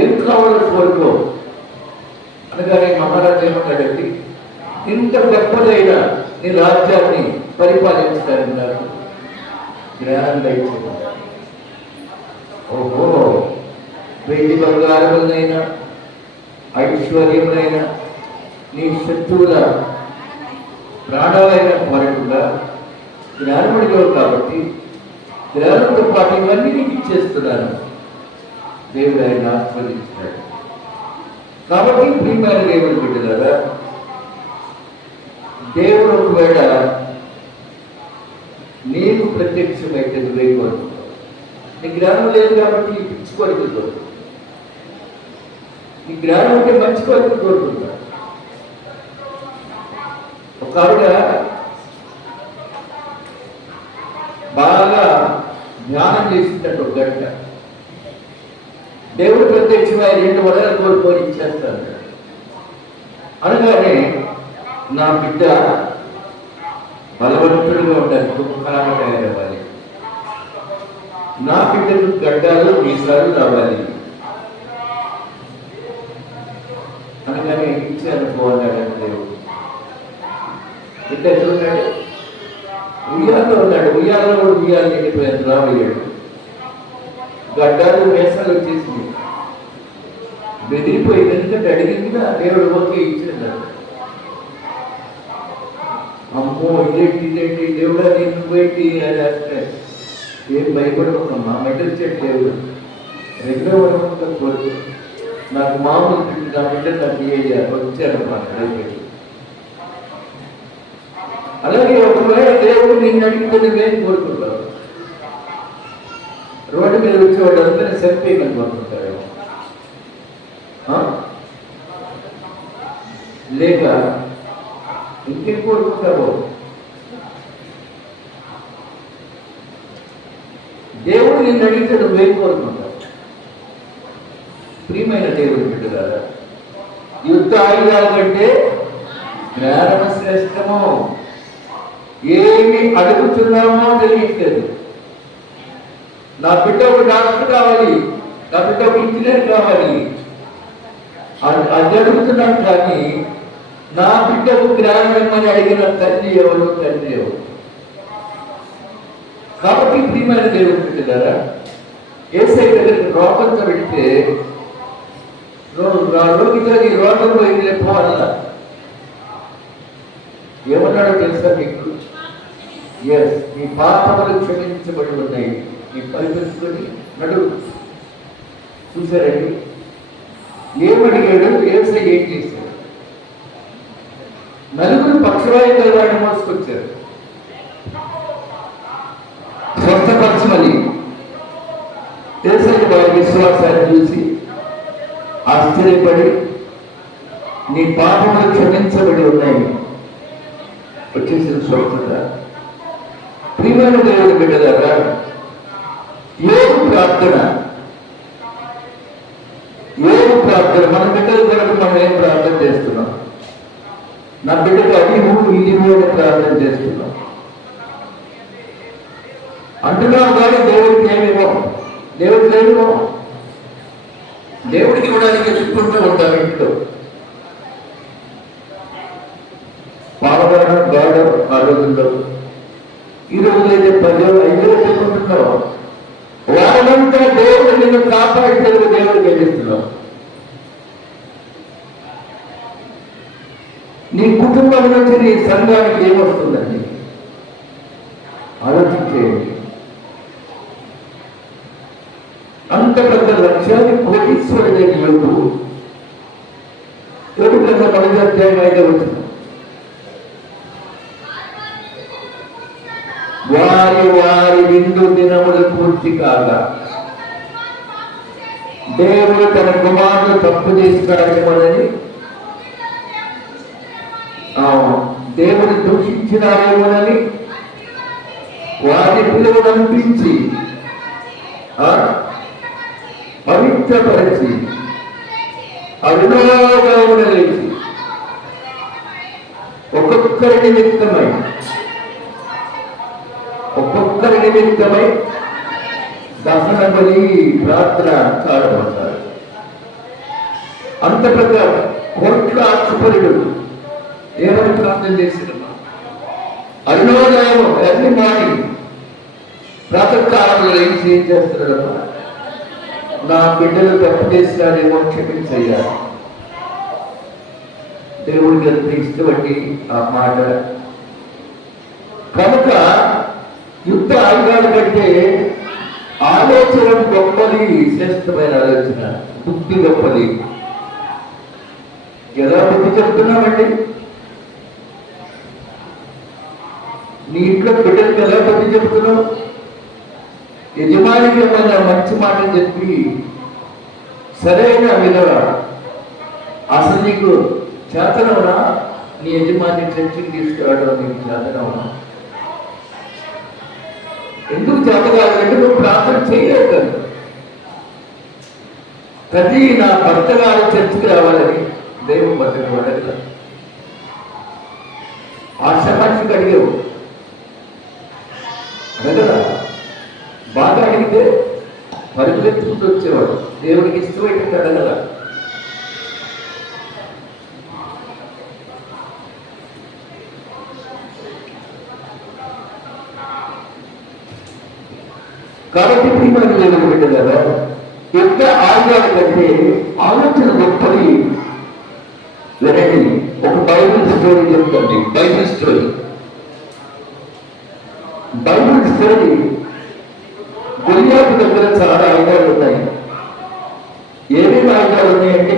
ఏం కావాలో కోరుకో అనగానే మహారాజు ఏమన్నాడండి, ఇంత గొప్పదైన నీ రాజ్యాన్ని పరిపాలించడానికి నాకు జ్ఞానం దయచేయండి. ఓహో, 1000 బంగారములైనా ఐశ్వర్యములైన నీ శత్రువుల ప్రాణాలైన కోరకుండా జ్ఞానమడిగావు కాబట్టి జ్ఞానంతో పాటు ఇవన్నీ నీకు ఇచ్చేస్తున్నాను. దేవుడు ఆయన ఆస్వాదించాడు. కాబట్టి ప్రియమైన దేవుడు బిడ్డలారా, దేవుడు ఒకవేళ నీకు ప్రత్యక్షమైతే నువ్వే కోరుకుంటావు. నీ జ్ఞానం లేదు కాబట్టి పిచ్చి కోరికలు, నీ జ్ఞానం అంటే మంచి కోరికలు కోరుకుంటాడు. ఒక ఆవిడ బాగా ధ్యానం చేసిందంటే ఒక గంట, దేవుడు ప్రత్యక్షమై 2 వదలు కోరుకొని ఇచ్చేస్తాడు. అనగానే నా బిడ్డ బలవంతుడిగా ఉండాలి, గొప్పగా తయారవ్వాలి, నా బిడ్డకు గడ్డాలు మీసాలు రావాలి అనగానే ఇచ్చాను పోన్నాడు దేవుడు. బిడ్డ ఎక్కడున్నాడు? ఉయ్యాల్లో ఉన్నాడు. ఉయ్యాల్లో కూడా ఉయ్యాలు నిండిపోయాను, రావయ్యాడు. గడ్డాలు వేసాలు వచ్చేసింది, బెదిరిపోయింది. ఎందుకంటే అడిగిందిగా దేవుడు ఓకే ఇచ్చాడు. అమ్మో ఇదేంటి దేవుడా, నేను నువ్వేంటి అని అంటే ఏం భయపడకుండా మెడల్ చెట్టు దేవుడు రెగ్యులర్ కోరుకు నాకు మామూలు పెట్టి నా బిడ్డ నాకు వచ్చారన్నమాట. అయిపోయింది. అలాగే ఒకవేళ దేవుడు నిన్ను అడిగితే నువ్వేం కోరుకుంటావు? రోడ్డు మీద వచ్చేవాడు అందరినీ చంపేయమని కోరుకుంటారు, లేక ఇంకేం కోరుకుంటావు? దేవుడు నిన్ను అడిగితే నువ్వేం కోరుకుంటావు? ప్రియమైన దేవుడు బిడ్డలారా, యుద్ధ ఆయుధాల కంటే జ్ఞానము శ్రేష్టము. ఏమి అడుగుతున్నామో తెలియట్లేదు. నా బిడ్డ ఒక డాక్టర్ కావాలి, నా బిడ్డ ఒక ఇంజనీర్ కావాలి అది అడుగుతున్నాను, కానీ నా బిడ్డకు జ్ఞానం అని అడిగిన తండ్రి ఎవరు? తండ్రి ఎవరు? కాబట్టి ప్రియమైన దేవుడు బిడ్డలారా, యేసయ్య దగ్గరికి రోగంతో వెళితే రోగితో నీ రోగంలో ఇది పోవాలా ఏమన్నాడో తెలుసా మీకు? ఎస్, నీ పాపములు క్షమించబడి ఉన్నాయి, నీ పరిపరిచుకొని నడువు. చూసారండి ఏమడిగాడు? యేసయ్య ఏం చేశాడు? నలుగురు పక్షవాయు గలవాడిని మోసుకొచ్చారు. స్వస్థపరచమని యేసయ్య వారి విశ్వాసాన్ని చూసి ఆశ్చర్యపడి, నీ పాపములు క్షమించబడి ఉన్నాయి, వచ్చేసిన స్వస్థత. ప్రియమైన దేవుని బిడ్డలారా, యోగు ప్రార్థన మన బిడ్డల కొరకు మనం ఏం ప్రార్థన చేస్తున్నాం? నా బిడ్డకు అది ఇది అని ప్రార్థన చేస్తున్నాం అంటున్నాం, కానీ దేవుడికి ఏమేమో దేవుడికి ఇవ్వడానికి చెప్పుకుంటూ ఉంటాం ఇంట్లో. పావగానం గాడం ఆ రోజుల్లో, ఈ రోజులైతే 10 5 చెప్పుకుంటున్నావు. వారంతా దేవుడు నిన్ను కాపాడితే దేవుడికి ఏమిస్తున్నావు? నీ కుటుంబం నుంచి నీ సంఘానికి ఏమొస్తుందండి? ఆలోచించేయండి. అంత పెద్ద లక్ష్యాన్ని కోటీశ్వరుడైన యోగుడు కన్నా మొదటి అధ్యాయం 5వ వచనం, వారి విందు దినములు పూర్తి కాగా దేవుడు తన కుమారుడు తప్పు చేసినాడేమోనని, దేవుడు దూషించినాడేమోనని వారి పిలువను అనిపించి పవిత్రపరిచి అరుణోదయమున లేచి ఒక్కొక్కరి నిమిత్తమై దహన బలి ప్రార్థన చాలబడతారు. అంత పెద్ద కోట్ల ఆత్మపరుడు ఏమని ప్రార్థన చేసినమ్మా? అరుణోదయము ఎర్లీ మార్నింగ్ ప్రాతకాలంలో లేచి ఏం చేస్తున్నాడమ్మా? నా బిడ్డలు తప్పు చేసినాడేమో క్షమించయ్యా. దేవుడికి ఎంత ఇష్టపడి ఆ మాట. కనుక యుద్ధ ఆయుధాల కంటే ఆలోచన గొప్పది, శ్రేష్టమైన ఆలోచన. బుద్ధి గొప్పది. ఎలా బుద్ధి చెప్తున్నామండి? నీ ఇంట్లో బిడ్డలకు ఎలా బుద్ధి చెప్తున్నావు? యజమానికి ఏమైనా మంచి మాటలు చెప్పి సరైన విలువ, అసలు నీకు చేతనవునా? నీ యజమాని చర్చకి తీసుకురావడం నీకు చేతనవునా? ఎందుకు చేత కాదంటే నువ్వు ప్రార్థన చేయలేవు కదా. ప్రతి నా భర్త గారు చర్చకి రావాలని దేవుడు భర్తకు అడగల. ఆశామాషికి అడిగావు అడగల. బాగా అడిగితే పరిగెత్తుకుంటూ వచ్చేవాడు. దేవుడికి ఇష్టమైతే అడగల. కాబట్టి ప్రియమైన దేవుని బిడ్డలారా, యుద్ధ ఆయుధాల కంటే ఆలోచన గొప్పది. వినండి, ఒక బైబిల్ స్టోరీ చెప్తుంది. బైబిల్ స్టోరీ గొలియాతు దగ్గర చాలా ఆయుధాలు ఉన్నాయి. ఏమేమి ఆయుధాలు ఉన్నాయండి?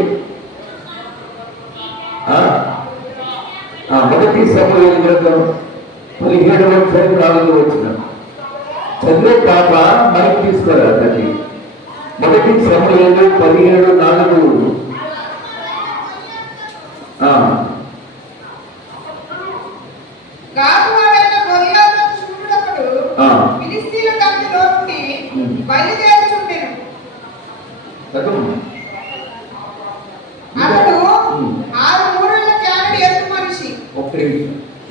మొదటి సమూయేలు గ్రంథం 17వ అధ్యాయం 4వ వచనం చదివే పాప మైక్ తీసుకోరా తల్లి. మొదటి సమూయేలు 17:4.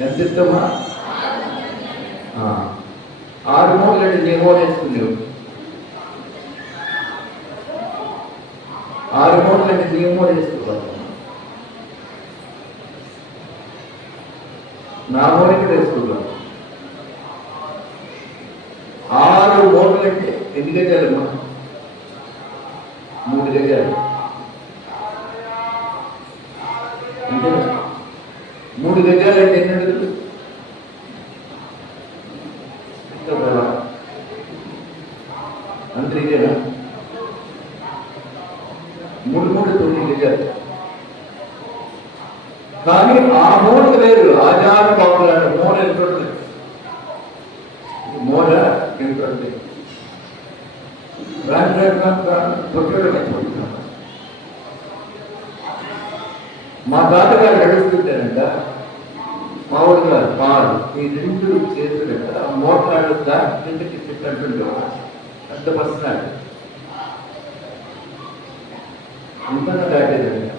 ఎంత ఇస్తామా? 6 మూలలు నియమోనేసుకునేవు. 6 మూలలు నియమోనేసుకోవాలి. నా మూల కూడా వేసుకోవాలి. 6 మూలలంటే ఎన్ని గజాలమ్మా? 3 గజాలు. అంటే 3 గజాలంటే ఎన్ని అడుగులు? అంతేనా? 3 3 9 గజాలు. కానీ ఆ మూల వేరు. ఆచార బాబులాంటి మూల ఎంత ఉంటుంది? మూల ఎంత ఉంటుంది? మా తాతగారు నడుస్తుంటారంట, మామూలుగా పాలు ఈ రెండు చేతులంట మోటార్లు దానికి అంటుంటాం. అంత పర్సనాలిటీ అంతగా దాటేదంట.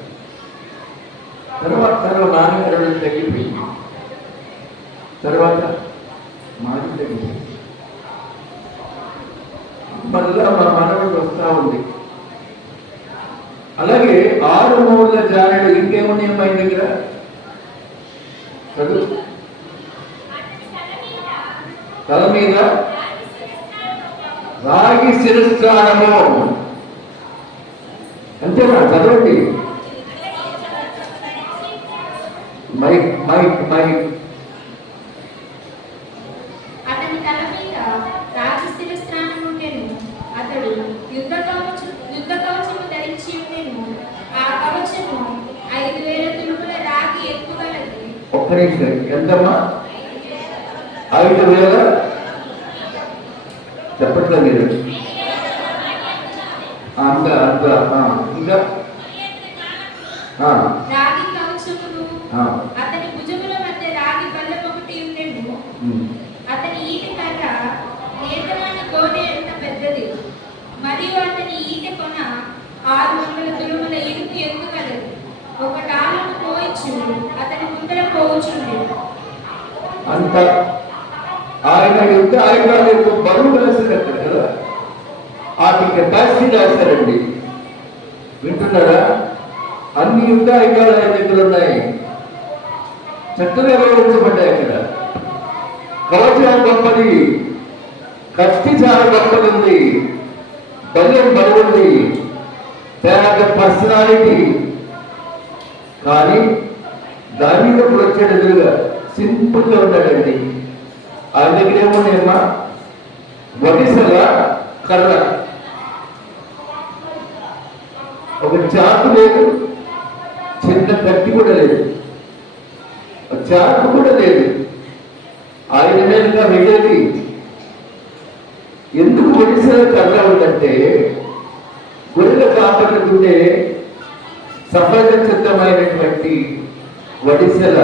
తర్వాత నాన్నగారు తగ్గిపోయింది, తర్వాత మాది తగ్గిపోయింది. మళ్ళా మా మనవడు వస్తూ ఉంది. అలాగే 6 మూల జానెడు ఇంకేమున్నాయి అమ్మాయి దగ్గర? చదువు. తల మీద రాగి శిరస్త్రాణము. అంతేనా? చదవండి. Mic mic mic. అతని తల మీద రాగి శిరస్త్రాణం ఉండెను. అతడు యుద్ధ కవచము ధరించి ఉండెను. ఆ కవచము 5000 తులుముల రాగి ఎత్తుగలది. ఒక్క నిమిషం. ఎంతమ్మా? 5000. చెప్పట్లే మీరు. అంత అంత ఇంకా రాగి కవచమును అతని భుజముల మధ్య రాగి బల్లెం ఒకటి ఉండెను. అతని ఈటె కర్ర నేతమాన గోనె ఎంత పెద్దది, మరియు అతని ఈటె కొన 600 తులముల ఇనుము ఎత్తుగలది. ఒక డాలును పోయిచు అతని ముందర పోవుచుండెను. అంత ఆయన యుద్ధ ఆయుధాల యొక్క బరువు రాసినట్టు కదా, వాటి కెపాసిటీ రాశారండి. వింటున్నారా? అన్ని యుద్ధ ఆయుధాలు ఆయన దగ్గర ఉన్నాయి, చక్కగా వివరించబడ్డాయి. అక్కడ కవచం గొప్పది, కత్తి చాలా గొప్పది ఉంది, బల్యం బరువుంది, పెద్ద పర్సనాలిటీ. కానీ దాని మీద వచ్చాడు ఎదురుగా సింపుల్గా ఉన్నాడండి. ఆయన దగ్గర ఏమున్నాయమ్మా? వడిసల కర్ర, ఒక చాకు లేదు, చిన్న కత్తి కూడా లేదు, చాకు కూడా లేదు. ఆయన మీదుగా వెళ్ళేది. ఎందుకు వడిసల కర్ర ఉందంటే గొర్రెల కాపాడుకుంటే సహజ సిద్ధమైనటువంటి వడిసెల,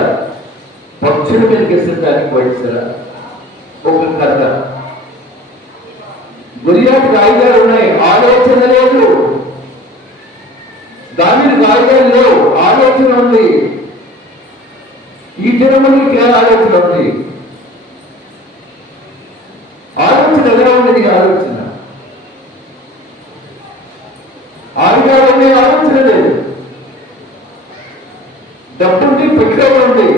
పక్షుల మీద గెసడానికి వడిసెల ఒక కర్ర. గురియాటికి ఆయుధాలు ఉన్నాయి, ఆలోచన లేదు. దానికి ఆయుధాలు లేవు, ఆలోచన ఉంది. ఈ జనములకి ఆలోచన ఉంది. ఆలోచన ఎలా ఉంది? ఆలోచన ఆయుధాలు ఉన్నాయి, ఆలోచన లేదు. డబ్బుంది, పెట్రోల్ ఉంది,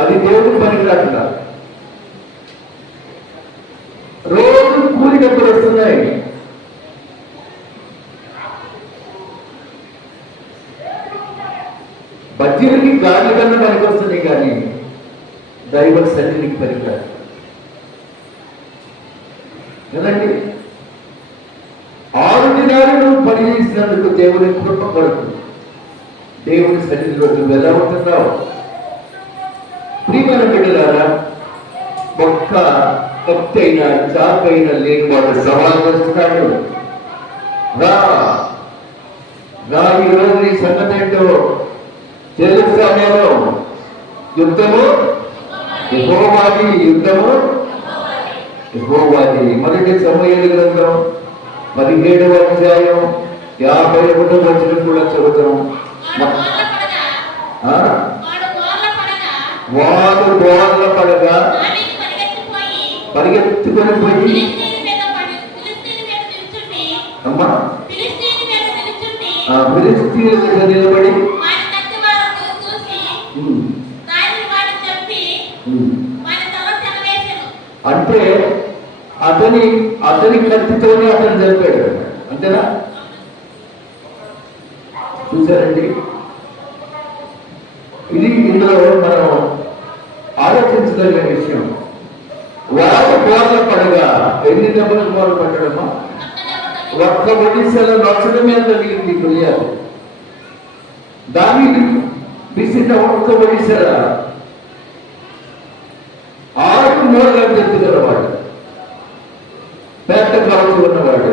అది దేవుడికి పనికిరాకుండా. రోజు కూలి డబ్బులు వస్తున్నాయి. బడ్జీలకి గాలి కన్నా పనికి వస్తున్నాయి, కానీ దైవ సన్నిధికి పనికిరాదు కదండి. 6 దినాలు నువ్వు పని చేసినందుకు దేవుని కృప కొరకు దేవుని సన్నిధిలో నువ్వు ఎలా ఉంటున్నావు? ప్రియమైన బిడ్డలారా, ఒక్క కత్తైనా చాకైనా లేని వాడు సవాల్ చేస్తున్నాడు. రా రా, ఈరోజు నీ సంగతి ఏంటో తెలుస్తా. నేను యుద్ధము యెహోవాది, యుద్ధము యెహోవాది. మొదటి సమూయేలు గ్రంథం 17వ అధ్యాయం 51వ వచనం కూడా చదువుతాం. వాడు గోడల పడగా పరిగెత్తుకొని పోయి అమ్మా ఫిలిష్తీయుల మీద నిలబడి అంటే అతని కత్తితోనే అతను చనిపోయాడు. అంతేనా? చూసారండి, ఇది ఇందులో మనం ఆలోచించదగిన విషయం. వాడు గోడల పడగా ఎన్ని దెబ్బలు గోడలు పట్టడమా? ఒక్క ఒడిశాల నచ్చడం మీద తగిలింది కొలియాలి. దావీదు పిసిన ఒక్క ఒడిసర 6 మూలల ఎత్తుగలవాడు, పెద్ద కావచ్చు ఉన్నవాడు,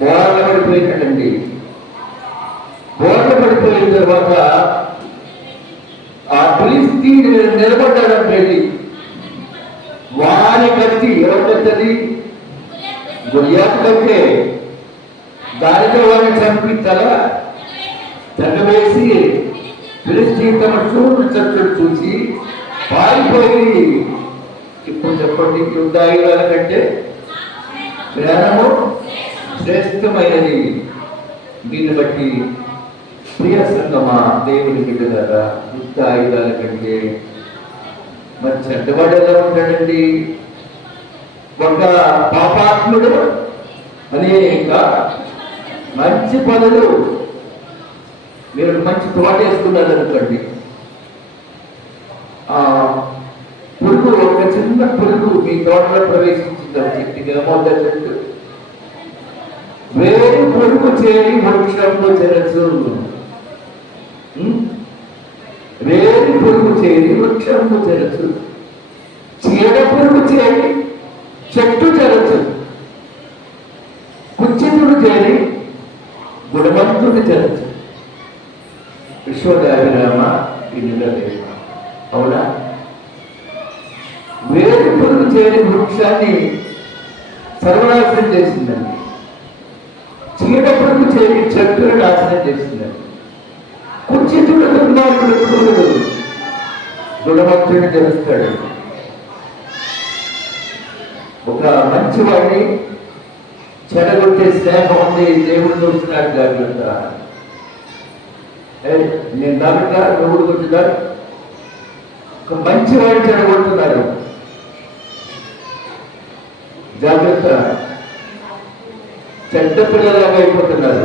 బోర్ల పడిపోయినాడండి. బోర్ల పడిపోయిన తర్వాత ఆ ఫిలిస్తీయుడు నిలబడ్డాడంటే వారి కత్తి ఎవరి కత్తి? గొలియాతు కత్తే. దానితో వారిని చంపి తగవేసి ఫిలిస్తీయుడు తమ చూడు చచ్చుడు చూసి పారిపోయి. ఇప్పుడు చెప్పండి, యుద్ధాయుధాల కంటే జ్ఞానము శ్రేష్టమైనది. దీన్ని బట్టి ప్రియ సంగమా, దేవుని బిడ్డలారా, యుద్ధ ఆయుధాల కంటే మరి చెడ్డవాడు ఎలా ఉంటాడండి? ఒక పాపాత్ముడు అనేక మంచి పనులు, మీరు మంచి తోట వేసుకున్నారు అనుకోండి, పురుగు, ఒక చిన్న పురుగు మీ తోటలో ప్రవేశించింది, చెట్టుకి ఏమవుతా చెట్టు వేరు పురుగు చేరి వృక్షంలో చెరచు. వేరు పురుగు చేరి వృక్షంలో చెరచు, చీడ పురుగు చేరి చెట్టు చెరచు, కుచ్చితుడు చేరి గుణవంతుడు చెరచు. విశ్వదాభిరామ ఇంద్రదేవ. అవునా? వేరు పురుగు చేరి వృక్షాన్ని సర్వనాశనం చేసిందండి. చీడ పురుగు చేరి చెట్టును నాశనం చేసిందండి. కుచితుడు దుర్మార్గుడు గుణవంతుడిని తెలుస్తాడు. ఒక మంచివాడిని చెడగొట్టే స్నేహం ఉంది, దేవుడు చూస్తున్నాడు. జాగ్రత్త. నేను దాకా దేవుడు కొట్టున్నారు. ఒక మంచివాడిని చెడగొడుతున్నారు, జాగ్రత్త. చెడ్డ పిల్లలాగా అయిపోతున్నారు.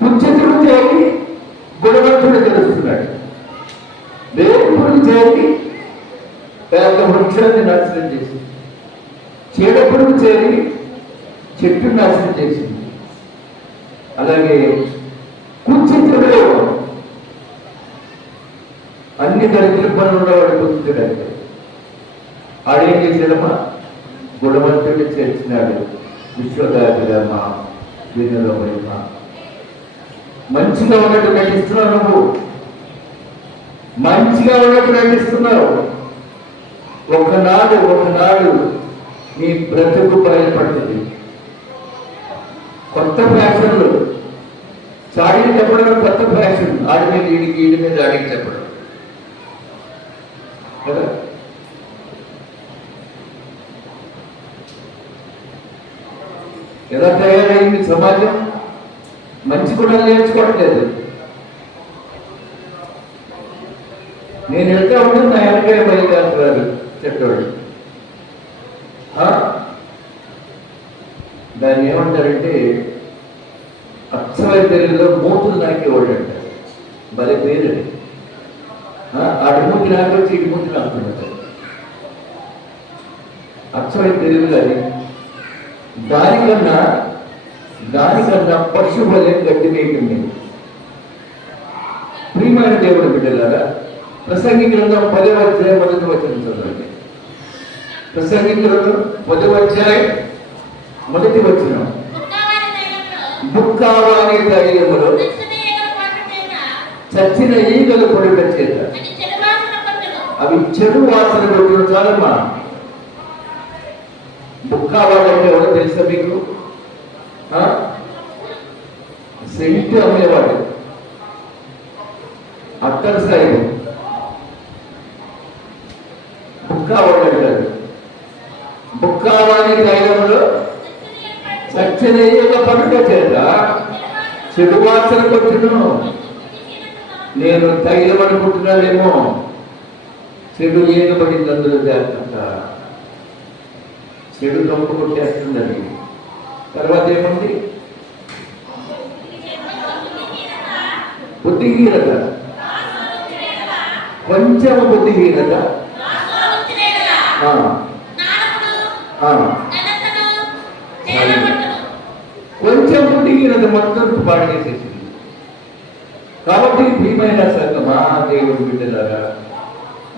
కుచితుడు చేరి గుణవంతుడు తెలుస్తున్నాడు. దేవుడు చేరి పెద్ద వృక్షాన్ని నాశనం చేసింది. చీడపురుగు చేరి చెట్టు నాశనం చేసింది. అలాగే కుచితుడు అన్ని దరిద్ర పనులు ఉన్నవాడు కుచితుడు. అంటే ఆడేం చేశాడమ్మా? గుణవంతుడు చేర్చినాడు. విశ్వదాభిరామ దీనిలో మహిమ. మంచిగా ఉన్నట్టు నటిస్తున్నావు, నువ్వు మంచిగా ఉన్నట్టు నటిస్తున్నావు. ఒకనాడు నీ బ్రతుకు బయలుపడుతుంది. కొత్త ఫ్యాషన్లు చాడికి చెప్పడం, కొత్త ఫ్యాషన్. ఆడి మీద ఈడి మీద ఆడికి చెప్పడం కదా. ఎలా తయారైంది సమాజం? మంచి గుణాలు నేర్చుకోవట్లేదు. నేను వెళ్తే ఉంటుంది నా వెనకాయ బయలుదేరుతున్నారు చెట్టోడు. దాన్ని ఏమంటారంటే అచ్చమైన తెలుగులో మూతులు నాకేవాడు అంటారు. భలే పేరు. ఆడి మూతి నాకు వచ్చి ఇటు మూతి నాకుంటారు. అచ్చమైన తెలుగులో అది. దానికన్నా పశు వలె గడ్డి వేయటం. ప్రియమైన దేవుడు బిడ్డలారా, ప్రసంగి గ్రంథం 10వ అధ్యాయం 1వ వచనం చదవండి. ప్రసంగి గ్రంథం 10వ అధ్యాయం 1వ వచనం. బుక్కావాని ధైర్యములో చచ్చిన ఈగలు పొడిట చేత అవి చెడు వాసన కొట్టిన చాలమ్మా. బుక్కావాడంటే ఎవరో తెలుసా మీకు? సెంటు అమ్మేవాడు, అత్తరు సాయి బుక్కావాడు అంటారు. బుక్కావాని ధైర్యంలో చచ్చిన ఈగ పడుట చేత చెడు వాసన కొట్టును. నేను తైలం అనుకుంటున్నానేమో, చెడు ఈగబడింది అందులో. జాగ్రత్త, చెడు దొంగ కొట్టేస్తుందని. తర్వాత ఏముంది? బుద్ధిహీనత, కొంచెం బుద్ధిహీనత, కొంచెం బుద్ధిహీనత మొత్తం పాడు చేసేసింది. కాబట్టి ప్రియమైన సంగమా దేవుడు బిడ్డలారా,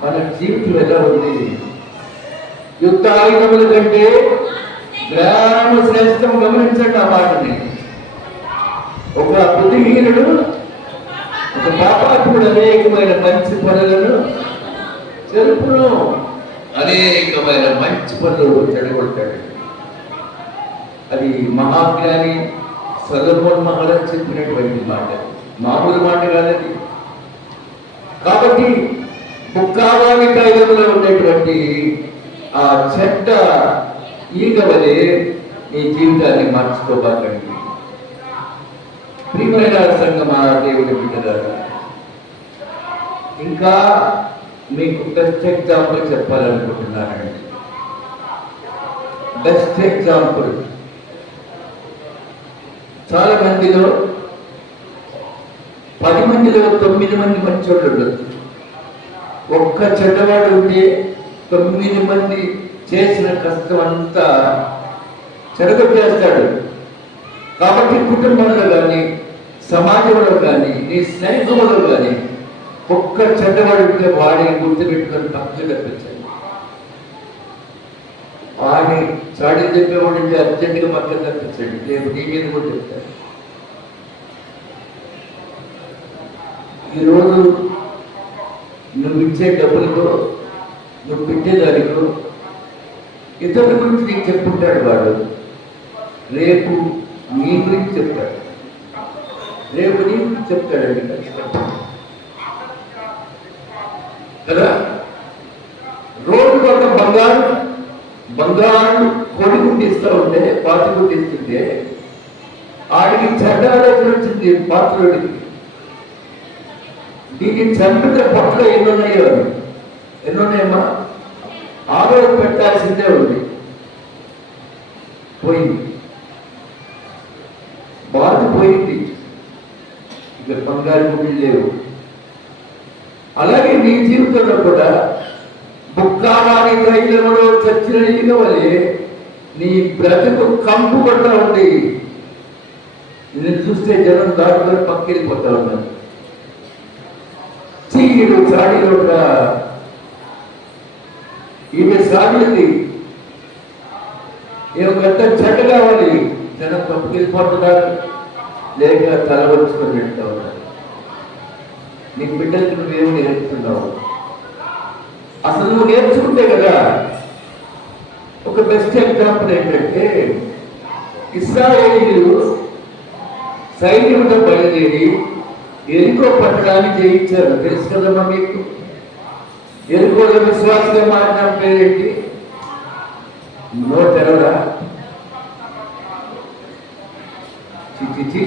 మన జీవితం ఎలా ఉంది? యుద్ధ ఆయుధముల కంటే జ్ఞానము శ్రేష్టం. గమనించండి ఆ మాటని. ఒక బుద్ధిహీనుడు, ఒక పాపాత్ముడు అనేకమైన మంచి పనులను చెరుపును, అనేకమైన మంచి పనులు చెడగొట్టాడు. అది మహాజ్ఞాని సొలొమోను మహారాజు చెప్పినటువంటి మాట, మామూలు మాట కాదది. కాబట్టి ముక్కావాణి కాగితంలో ఉన్నటువంటి ఆ చెడ్డ ఈగ వలె నీ జీవితాన్ని మార్చుకోబాకండి. ప్రియమైన సంగమా దేవుడి బిడ్డలారా, ఇంకా మీకు బెస్ట్ ఎగ్జాంపుల్ చెప్పాలనుకుంటున్నానండి. బెస్ట్ ఎగ్జాంపుల్, చాలా మందిలో 10 మందిలో 9 మంది మంచోళ్ళు ఉండొచ్చు. ఒక్క చెడ్డవాడు ఉంటే 9 మంది చేసిన కష్టం అంతా చెడగొట్టేస్తాడు. కాబట్టి కుటుంబంలో కానీ, సమాజంలో కానీ, నీ స్నేహితులలో కానీ ఒక్క చెడ్డవాడు ఉంటే వాడిని గుర్తుపెట్టుకొని పక్కన కనిపించాలి. వాడిని చాడీ చెప్పేవాడు ఉంటే అర్జెంటుగా పక్కన కనిపించండి, రేపు నీ మీద కూడా చెప్తాడు. ఈరోజు నువ్వు ఇచ్చే డబ్బులతో, నువ్వు పెట్టేదానికో ఇతరుల గురించి నీకు చెప్పుకుంటాడు వాడు. రేపు నీ గురించి చెప్తాడు, రేపు నీ గురించి చెప్తాడండి ఖచ్చితంగా కదా. రోజు ఒక బంగారు పొడి గుడ్డిస్తూ ఉంటే, పాత్ర గుడ్డిస్తుంటే ఆడికి చెడ్డ ఆలోచన వచ్చింది పాత్రుడికి. దీన్ని చంపితే పొట్టలో ఎన్నున్నాయమ్మా, ఆరోగ్యం పెట్టాల్సిందే ఉంది, పోయింది, బాధ పోయింది, ఇక బంగారు గుడ్లు లేవు. అలాగే నీ జీవితంలో కూడా బుక్కావాణి తైలములో చచ్చిన ఈగ వలె నీ బ్రతుకు కంపు పడతా ఉంది. నేను చూస్తే జనం దాటుకొని పక్కెళ్ళిపోతా ఉన్నారు. చీడు చాడీలో ఈమె సాగింది, ఈమె గంట చెడ్డ కావాలి, జనం పప్పుకెళ్ళిపోతున్నారు, లేక తల వచ్చుకొని పెడతా ఉన్నారు. నీ బిడ్డలకు నువ్వేమో నేర్పుతున్నావు? అసలు నువ్వు నేర్చుకుంటే కదా. ఒక బెస్ట్ ఎగ్జాంపుల్ ఏంటంటే, ఇశ్రాయేలీయులు సైన్యంతో బయలుదేరి ఎరికో పట్టణాన్ని జయించారు. తెలుసు కదమ్మా మీకు. ఎరికోలో విశ్వాసంగా మారిన పేరేంటి? నోట్ తెరవరా? చిచి,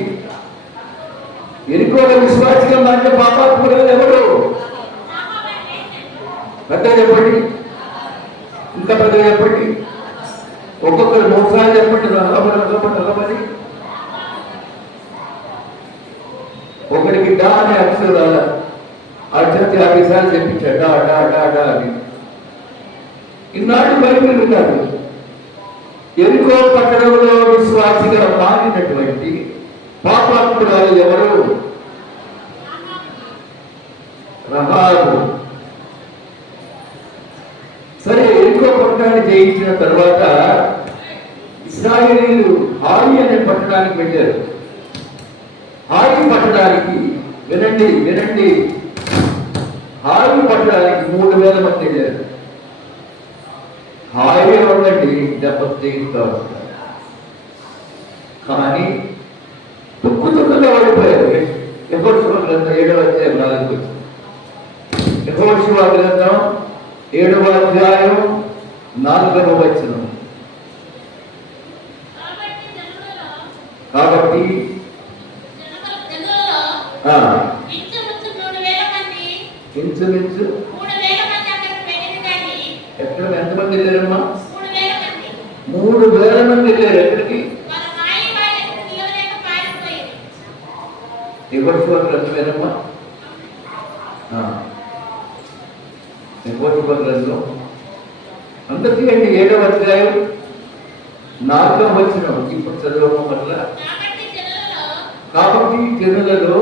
ఎరికోలో విశ్వాసంగా మారిన పాపాత్ముడు ఎవరు? పెద్దగా చెప్పండి, ఇంకా పెద్దగా చెప్పండి. ఒక్కొక్కరు 3 సార్లు చెప్పండి. రహమని ఒకటికి డా అనే అక్షరం రాల, అక్షరం 50 సార్లు చెప్పించాడు డా డా డా డా అని. ఇన్నాళ్ళు బైబిల్ విన్నారు. ఎరికో పట్టణంలో విశ్వాసిగా మారినటువంటి పాపాత్మురాలు ఎవరు? రహాబు. సరే, ఎరికో పట్టణాన్ని జయించిన తర్వాత ఇశ్రాయేలీయులు హాయి అనే పట్టణానికి వెళ్ళారు. హాయి పట్టణానికి వినండి, హాయి పట్టణానికి 3000 మంది వెళ్ళారు. హాయి ఉండండి, దెబ్బతీస్తూ ఉంటారు. కానీ తుక్కుగా ఓడిపోయారు. యెహోషువ గ్రంథం 7వ అధ్యాయం 4 యెహోషువ గ్రంథం 7వ అధ్యాయం 4వ వచనం. కాబట్టి ఇంచుమించు ఎక్కడ ఎంతమంది వెళ్ళారమ్మా? 3000 మంది వెళ్ళారు. ఎక్కడికి? యెహోషువ గ్రంథమేనమ్మా. యెహోషువ గ్రంథం అంత తీయండి. 7వ అధ్యాయం 4వ వచనం. ఇప్పుడు చదవడం వల్ల, కాబట్టి జనులలో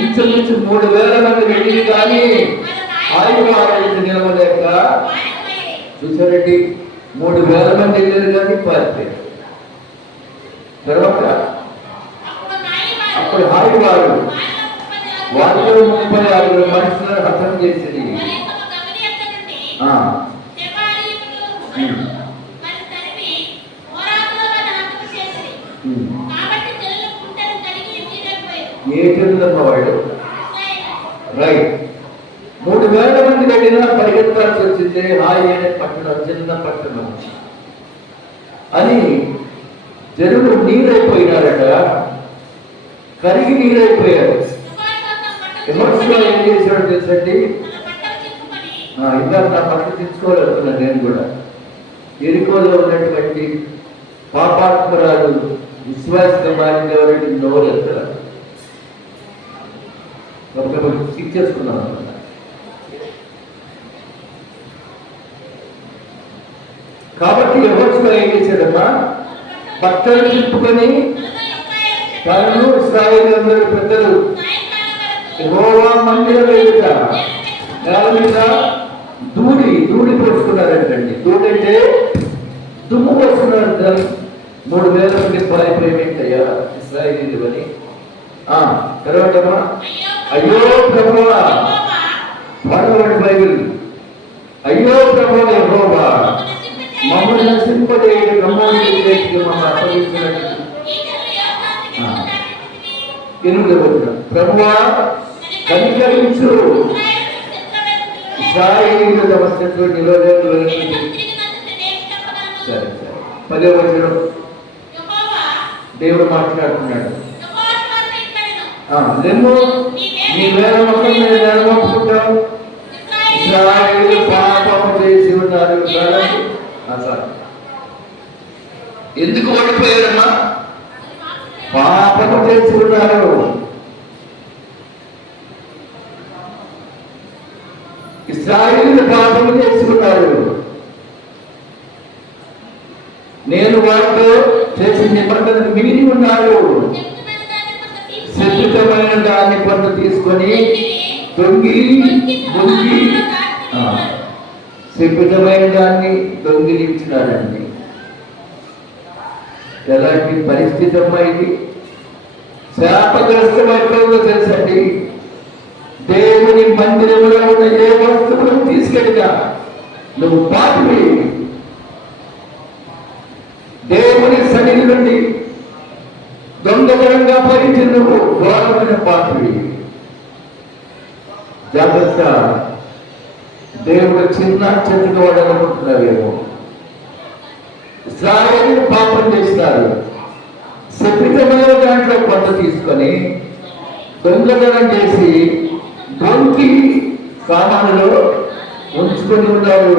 ఇంచుమించు 3,000 మంది వెళ్ళింది కానీ ఆయువారైతే నిలవలేక చూసారండి, 3,000 మంది వెళ్ళారు కానీ పారిపోయారు. తర్వాత అప్పుడు ఆయువారు వాళ్ళు 36 మనుషులను హతం చేసింది. ఏ తెలుదమ్మ వాడు రైట్. 3,000 మంది వెళ్ళినా పరిగెత్తాల్సి వచ్చింది. హాయి అనే పట్టణం, చిన్న పట్టణం అని జనులు నీరైపోయినారట, కరిగి నీరైపోయారు. ఎమోషనల్ ఏం చేశాడు తెలుసండి, ఇందాక నా పట్ల తెచ్చుకోవాలనుకున్నాను నేను కూడా. ఎరికోలో ఉన్నటువంటి పాపాత్మరాలు విశ్వాసంగా మారింది ఎవరంటే నోరెత్తరా సిక్ చేసుకున్నాను అన్నమాట. కాబట్టి ఎవరు ఏం చేశాడమ్మా, బట్టలు చింపుకొని తనను ఇశ్రాయేలీయులందరూ పెద్దలు యెహోవా మందిరం ఎదుట నేల మీద ధూళి పోసుకున్నారంటండి. ధూళి అంటే దుమ్ము పోసుకున్నారు. 3,000 మంది పారిపోయేటయ్యా ఇశ్రాయేలీయులు అని. తర్వాతమ్మా, అయ్యో ప్రభువా, పడవడి బైబిల్, అయ్యో ప్రభువా యెహోవా, మమ్మల్ని నశింపజేయడం నమ్మోడి చేతికి మమ్మల్ని అప్పగించినట్టు. 8వ వచనం, ప్రభువా కనికరించు, ఇశ్రాయేలీయుల తమ శత్రువు నిలవలేరు. సరే 10వ వచనం, దేవుడు మాట్లాడుతున్నాడు. నిన్ను నీ వేల మొక్కలు నేను నెలమొప్పుకుంటాను, ఇశ్రాయేలీయులు పాపము చేసి ఉన్నారు. ఎందుకు ఓడిపోయారమ్మా? పాపము చేసి ఉన్నారు. ఇశ్రాయేలీయులు పాపము చేసి ఉన్నారు. నేను వారితో చేసిన నిబంధనకు మీరి ఉన్నారు. శుద్ధమైన దాన్ని పన్ను తీసుకొని శుద్ధమైన దాన్ని దొంగిలించినారండి. ఎలాంటి పరిస్థితి అమ్మా ఇది? శాపగ్రస్తం ఎక్కడో తెలుసండి. దేవుని మందిరంలో ఉన్న ఏ వస్తువులను తీసుకెళ్ళినా నువ్వు పాపివి. దేవుని సన్నిధి నుండి దొంగతనంగా పోయించి నువ్వు ఘోరమైన పాపివి. జాగ్రత్త, దేవుడు చిన్న చెట్టుగా వాడాలనుకుంటున్నావేమో. ఇశ్రాయేలీయులు పాపం చేస్తారు. శత్రుకమైన దాంట్లో కొంత తీసుకొని దొంగతనం చేసి దొంగి సామానులో ఉంచుకొని ఉన్నారు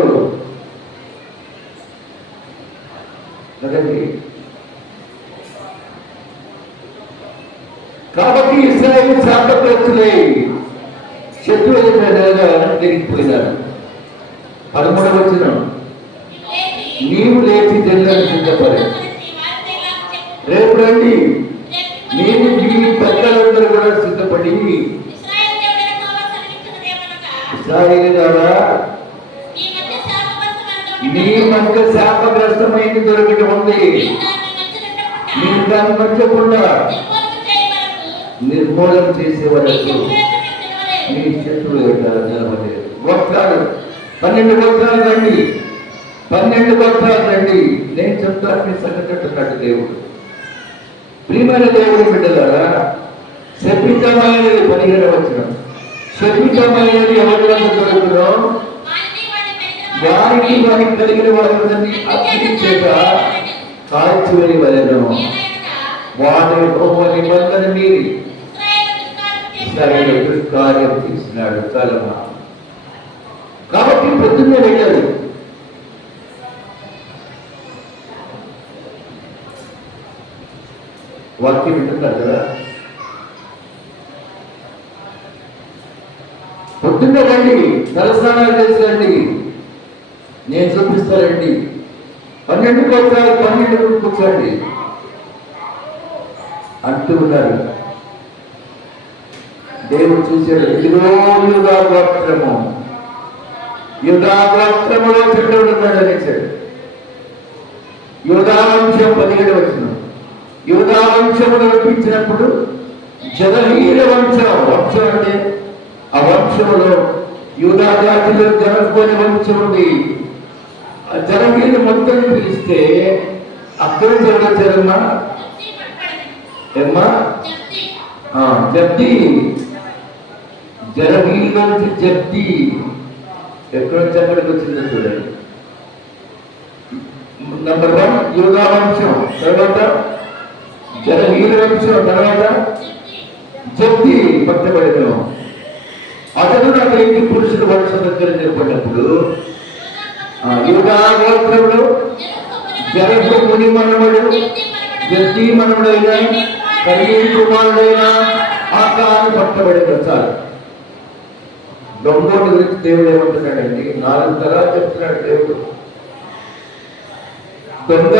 కదండి. కాబట్టి ఇశ్రాయేలు శాపగ్రస్తులై శత్రువుల మీద తిరిగిపోయినారు. 13వ వచనం, నీవు లేచి జనులను సిద్ధపడి రేపు రండి, నేను మీ పెద్దలందరూ కూడా సిద్ధపడి ఇశ్రాయేలీయులారా నీ మధ్య శాపగ్రస్తమైంది దొరకటి ఉంది. మీరు దాన్ని మర్చకుండా నిర్మూలన చేసే వరకు మీ శత్రువులు నిలబడలేదు. గోత్రాలు 12 గోత్రాలు రండి, 12 గోత్రాలు రండి, నేను చెప్తాను మీ సంగతి అంటున్నాడు దేవుడు. ప్రియమైన దేవుని బిడ్డలారా, శపితమైనది 15వ వచనం, శపితమైనది ఎవరి వల్ల దొరుకునో వారికి కలిగిన వారిని అగ్ని చేత కాల్చివేయ వలెను. వారి యెహోవా నిబంధన మీరి ఇశ్రాయేలు దుష్కార్యం చేసినాడు. చాలమ్మా. కాబట్టి పొద్దున్నే వెళ్ళాడు. వాక్యం వింటున్నారు కదా. పొద్దున్నే రండి, తలస్నానాలు చేసి రండి, నేను చూపిస్తానండి. 12 గోత్రాలు 12 కూర్చోండి అంటూ ఉన్నారు. దేవుడు చూశాడు, ఇదిగో యూదా గోత్రము, యూదా గోత్రములో చెడ్డవుడు ఉన్నాడు అనేసాడు. యూదా వంశం 17 వచనం. యూదా వంశమును రప్పించినప్పుడు జనహీన వంశం అంటే ఆ వంశములో యూదా జాతిలో జనకపోని వంశం ఉంది. ఆ జనహీన మొత్తం పిలిస్తే అక్కడ జరగమ్మా ఏమ్మా జబ్ది, జనహీన నుంచి జబ్ది ఎక్కడ నుంచి అక్కడికి వచ్చిందో చూడండి. నంబర్ 1 యూదా వంశం, తర్వాత జనహీన వంశం, తర్వాత జబ్ది పట్టబడిన అతను నాకు ఇంటి పురుషుల వంశం దగ్గర నిలబడినప్పుడు యూదా గోత్రంలో జనకు ముని మనవడు జబ్ది మనవడైన కర్మీ కుమారుడైన ఆకాను పట్టబడిన. చాలు. దొంగోటి గురించి దేవుడు ఏమంటున్నాడండి? 4 తరాలు చెప్తున్నాడు దేవుడు. దొంగ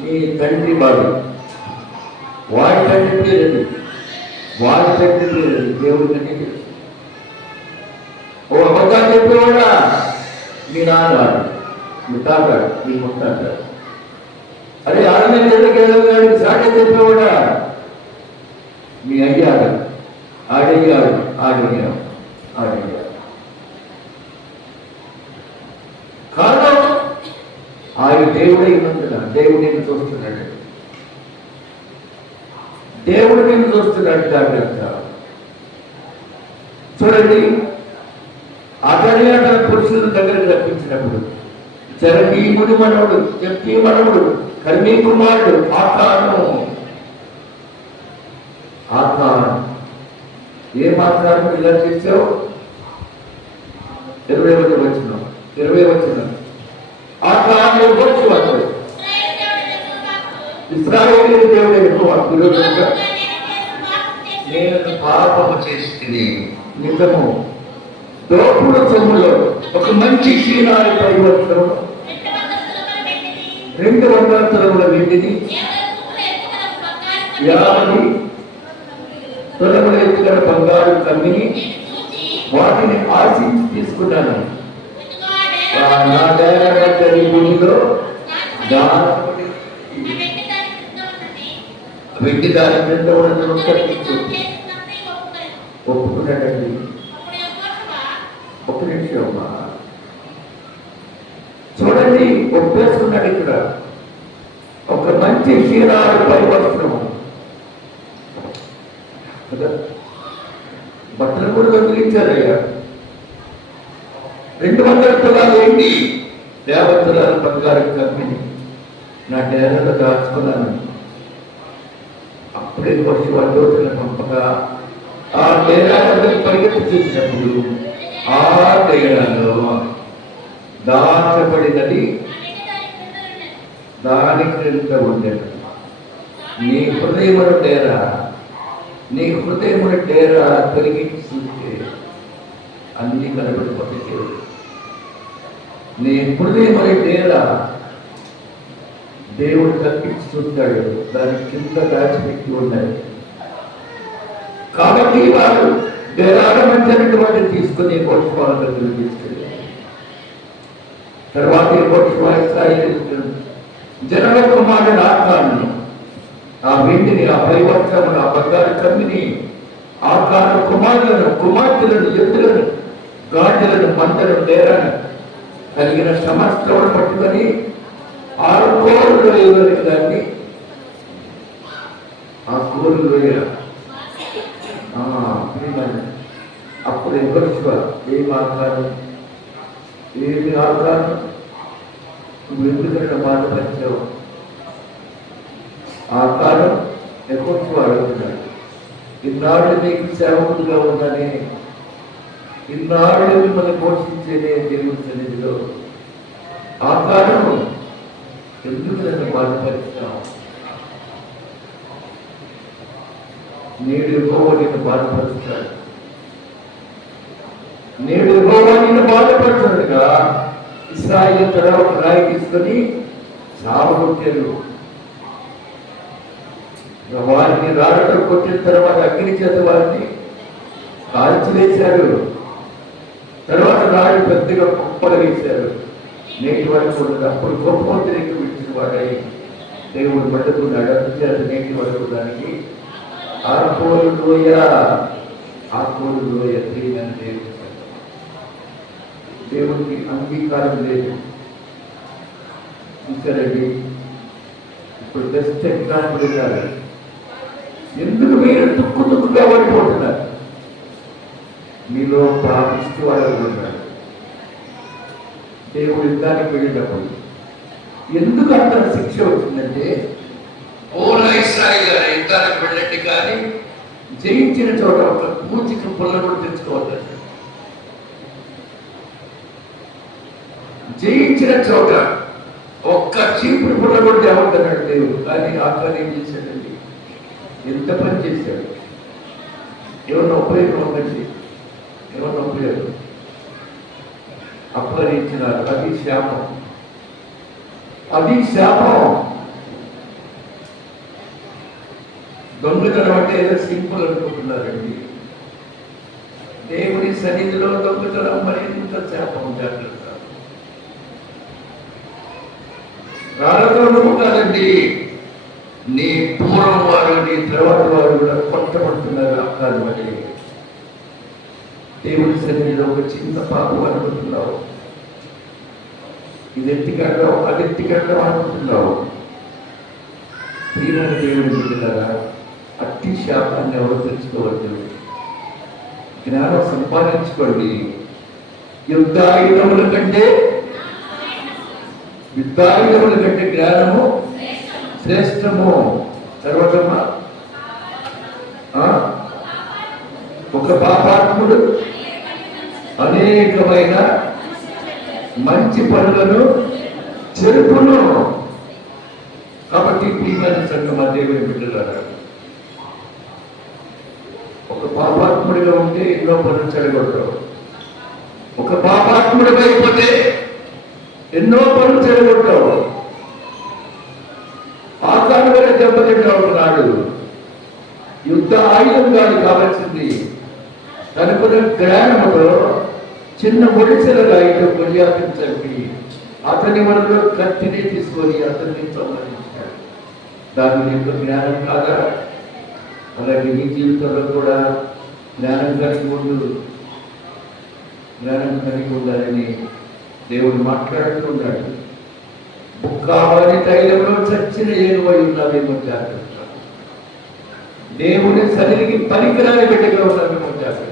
నీ తండ్రి బాడు, వాడి తండ్రి పేరు, వాడి తండ్రి పేరు దేవుడి తండ్రి తెలుసు. ఓ అబద్ధాలు చెప్పేవాడా? మీ నాన్నగాడు, మీ తాగాడు, మీ ముట్టాడు. అరే ఆడనే ఎదురుకెళ్ళగాడికి సాటే చెప్పేవాడా? మీ అయ్యాడు, ఆడయ్యాడు, ఆడయ్యాడు, ఆడయ్యాడు. కారణం ఆయన దేవుడై ఉన్నందున దేవుడు నేను చూస్తున్నాడు, దేవుడు నేను చూస్తున్నాడు. జాగ్రత్త. చూడండి, అతని పురుషుల దగ్గరికి రప్పించినప్పుడు జనహీముని మనవుడు, జబ్ది మనవుడు, కర్మీ కుమారుడు ఆకాను. ఏ మాత్రాన్ని ఇలా చేసావు? 20 వచనం. ఆకాను వచ్చి ఇశ్రాయేలు దేవుడే విరోధంగా నేను పాపము చేస్తుంది నిజము. దోపుడు సొమ్ములో ఒక మంచి క్షీణాన్ని పరివర్తన 200 తలముల వెండిని 50 తలముల ఎత్తుగల బంగారు కమ్మిని వాటిని ఆశించి తీసుకున్నాను. నా దేవతని భూమిలో వెండి దాని క్రింద ఉన్నది ఒప్పుకున్నాడండి. ఒక నిమిషం అమ్మా, చూడండి, ఒప్పేసుకున్నాడు. ఇక్కడ ఒక మంచి క్షీరాలు పరివర్తనము కదా, బట్టలు కూడా దొంగిలించారయ్యా. 200 తులాలు ఏంటి? 50 తులాల బంగారు కమ్మిని నా డేరాలో దాచుకున్నాను. అప్పుడే వచ్చి వాళ్ళు పంపగా ఆ డేరాలో పరిగెత్తి చూసినప్పుడు ఆ డేరాలో దాచబడినది దాని క్రింద ఉండేది. నీ హృదయముల డేరా తొలగించి చూస్తే అన్ని కనబడిపోతే నీ హృదయముల డేరా దేవుడు తప్పించి చూస్తాడు. దాని కింద దాచిపెట్టి ఉన్నాయి. కాబట్టి వారు డేరాల మధ్యటువంటి తీసుకుని కోర్టుకోవాల దగ్గర తీసుకెళ్ళారు. తర్వాత జనల కుమారుడు ఆకాను ఆ వెండిని, ఆ పరివర్తనను, ఆ బంగారు కమ్మిని, ఆకాను కుమారులను, కుమార్తెలను, ఎద్దులను, గాడిదలను, మందలను, డేరాను కలిగిన సమస్తమును పట్టుకొని 6 కోరులు వేయగలిగిన దాన్ని ఆ కోరులు వేయ అప్పుడు ఎవరు ఏమి ఆకారం, ఏమి ఆకారం, నువ్వు ఎందుకంటే బాధపరిచావు? ఆకారం ఎక్కువ అడుగుతున్నాడు. ఇన్నాళ్ళు నీకు సేవకుడుగా ఉందని, ఇన్నాళ్ళు మిమ్మల్ని పోషించేదే దేవుడి సన్నిధిలో ఆకారం ఎందుకు నన్ను బాధపరిచావు? నేడు యెహోవా నిన్ను బాధపరుస్తాడు. నేడు యెహోవా నిన్ను బాధపరుస్తాడుగా. ఇశ్రాయేలు తర ఒక రాయి తీసుకొని సావగొట్టారు. వారిని రాళ్ళతో కొట్టిన తర్వాత అగ్ని చేత వారిని కాల్చివేశారు. తర్వాత రాళ్ళు పెద్దగా కుప్పలు వేశారు. నేటి వరకు అప్పుడు గొప్ప తిరిగి విడిచిన వాడై దేవుడు పట్టుకున్నాడు. అందుచేత నేటి వరకు దానికి ఆకోలు లోయ తీయని దేవుడు. దేవుడికి అంగీకారం లేదు. చూసారండి, ఇప్పుడు బెస్ట్ ఎగ్జాంపుల్ ఇవ్వాలి. ఎందుకు మీరు తుక్కుగా పడిపోతున్నారు? మీలో ప్రార్థిస్తూ వాళ్ళు ఉన్నారు. దేవుడు యుద్ధానికి వెళ్ళినప్పుడు ఎందుకు అంత శిక్ష వచ్చిందంటే, ఇస్రాయేల్ యుద్ధానికి వెళ్ళండి కానీ జయించిన చోట ఒక మూచికి పుల్ల కూడా తెచ్చుకోవాలి. జయించిన చోట ఒక్క చీపురు పుల్ల కూడా తేవద్దన్నాడు దేవుడు. కానీ ఆఖరి ఏం చేశాడండి? ఎంత పని చేశాడు? ఏమన్నా ఉపయోగం ఉందండి? ఏమన్నా ఉపయోగం? అపహరించినారు. అది శాపం. అది శాపం. దొంగతనం అంటే ఏదో సింపుల్ అనుకుంటున్నారండి. దేవుని సన్నిధిలో దొంగతనం మరి ఎంత శాపం. జాగ్రత్త. రాళ్ళతో నువ్వు కాదండి, నీ పూర్వం వారు నీ తర్వాత వారు కూడా కొట్టబడుతున్నారు. కాదు మరి దేవుని సన్నిధిలో ఒక చిన్న పాపం అనుకుంటున్నావు, ఇది ఎత్తికెళ్ళడం అది ఎత్తికెళ్ళడం అనుకుంటున్నావు. ప్రియమైన దేవుని బిడ్డలారా, అట్టి శాపాన్ని ఎవరు తెలుసుకోవద్దు. జ్ఞానం సంపాదించుకోండి. యుద్ధాయుధముల కంటే జ్ఞానము శ్రేష్టము. తర్వాత ఒక పాపాత్ముడు అనేకమైన మంచి పనులను చెరుపును. కాబట్టి ప్రియమైన సంఘం, దేవుని బిడ్డలారా, ఒక పాపాత్ముడిగా ఉంటే ఎన్నో పనులు చెడగొట్టావు. ఒక పాపాత్ముడిగా అయిపోతే ఎన్నో పనులు చెడగొట్టావు. ఆకారంగా దెబ్బతింటావు. నాడు యుద్ధ ఆయుధం కాదు కావాల్సింది, తనకున్న జ్ఞానములో చిన్న ఒడిసెల రాయితో కొలియాపిని చంపి అతని మనలో కత్తిని తీసుకొని అతన్ని సంహరించాడు. దాని యొక్క జ్ఞానం కాదా? అలాగే నీ జీవితంలో కూడా జ్ఞానం కలిగి ఉండాలని దేవుడు మాట్లాడుతూ ఉన్నాడు. బుక్కావారి తైలంలో చచ్చిన ఏనువై ఉన్నావేమో జాగ్రత్త. దేవుని సన్నిధికి పనికిరాని బిడ్డగా ఉన్నావేమో జాగ్రత్త.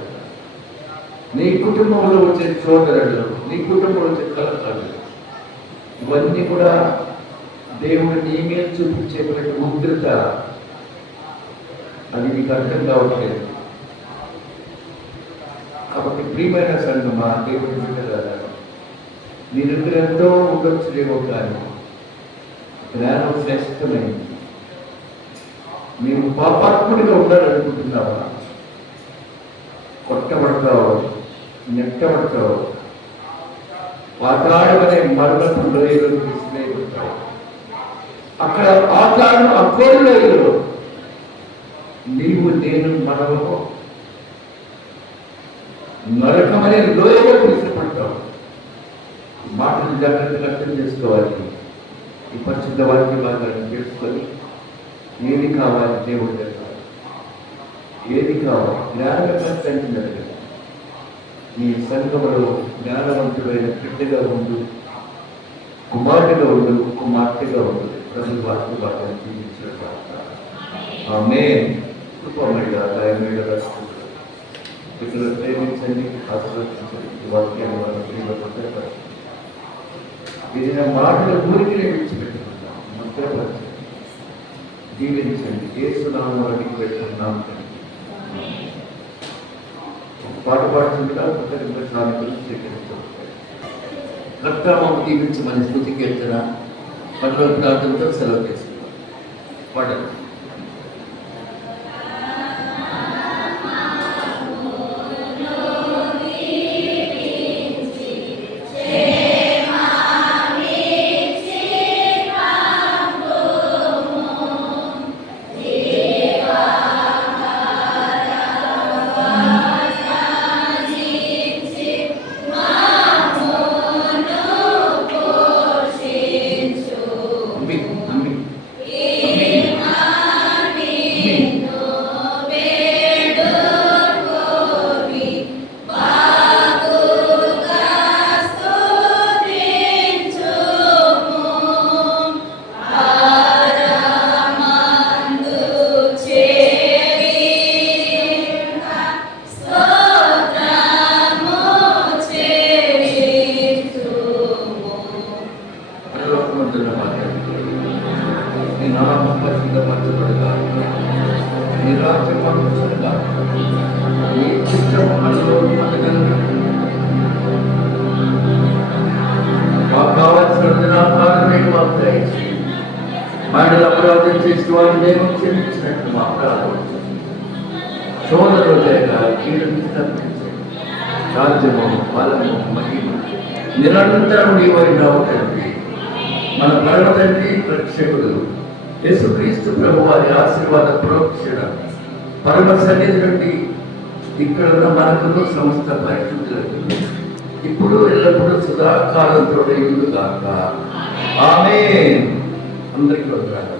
నీ కుటుంబంలో వచ్చే చోదరులు, నీ కుటుంబంలో వచ్చే కలహాలు, ఇవన్నీ కూడా దేవుడు నీ మీద చూపించేటువంటి ఉగ్రత. అది నీకు అర్థం కావట్లేదు. కాబట్టి ప్రియమైన సంఘమా, దేవుని బిడ్డలారా, నీ దగ్గర ఎంతో ఉండొచ్చులేమో కానీ జ్ఞానం శ్రేష్టమైంది. నీవు పాపాత్ముడిగా ఉండాలనుకుంటున్నావా? కొట్టబడతావు, నెట్టబడతావు, పాతాళమనే మరణపు లోయలో తీసుకునేబడతావు. అక్కడ పాతాళం అఘోర లోయలో నీవు నేను మనము నరకమనే లోయలో తీసుకుపడతావు. మాటలు జాగ్రత్తగా అర్థం చేసుకోవాలి. ఈ పరిశుద్ధ వాక్య భాగాన్ని తెలుసుకొని ఏది కావాలి దేవుడు దగ్గర, ఏది కావాలి జ్ఞానంగా కంటున్నారు. నీ సంఘములో జ్ఞానవంతుడైన బిడ్డగా ఉండు, కుమారుడిగా ఉండు, కుమార్తెగా ఉండు. ప్రతి వాక్య భాగాన్ని జీవించారు. ఆమేన్. కృపమయ్య దయమేడ ఇక్కడ ప్రేమించండి, ఆశీర్వదించండి. ఈ వాక్యాన్ని మనం ప్రియపడతారు. ఇది నా మాటల ఊరికి నేను విడిచిపెట్టుకున్నాను. మంత్రపరచండి, జీవించండి. యేసునామములో అడిగి పెట్టుకున్నాం. పాట పాడుతుండగా కృతజ్ఞతలు స్వీకరించాం. కర్తామం జీవించి మన స్థుతి కీర్తన పనుల ప్రార్థనతో సెలవు తీసుకున్నాం. పాడండి. Yeah. పొందుతున్న వారు నీ నామం పరిశుద్ధపరచబడుగా, నీ రాజ్యం పంపించగా, నీ చిత్రం మనలో మనగలను మాకు కావాల్సిన దినాకాలమే మాకు దయచేయండి. మాటలు అపరాధం చేసిన వారు మేము క్షమించినట్లు మా అపరాధం సోదరులు లేక కీడుని తప్పించండి. రాజ్యము బలము మహిమ నిరంతరం నీవైనావు తండ్రి. మన పరమ తండ్రి రక్షకుడు యేసుక్రీస్తు ప్రభు వారి ఆశీర్వాద ప్రోక్షణ పరమ సన్నిధి నుండి ఇక్కడ ఉన్న మనకు సమస్త పరిశుద్ధులకు ఇప్పుడు ఎల్లప్పుడూ సదాకాలంతో ఉండుగాక. ఆమేన్. అందరికీ వందనాలు.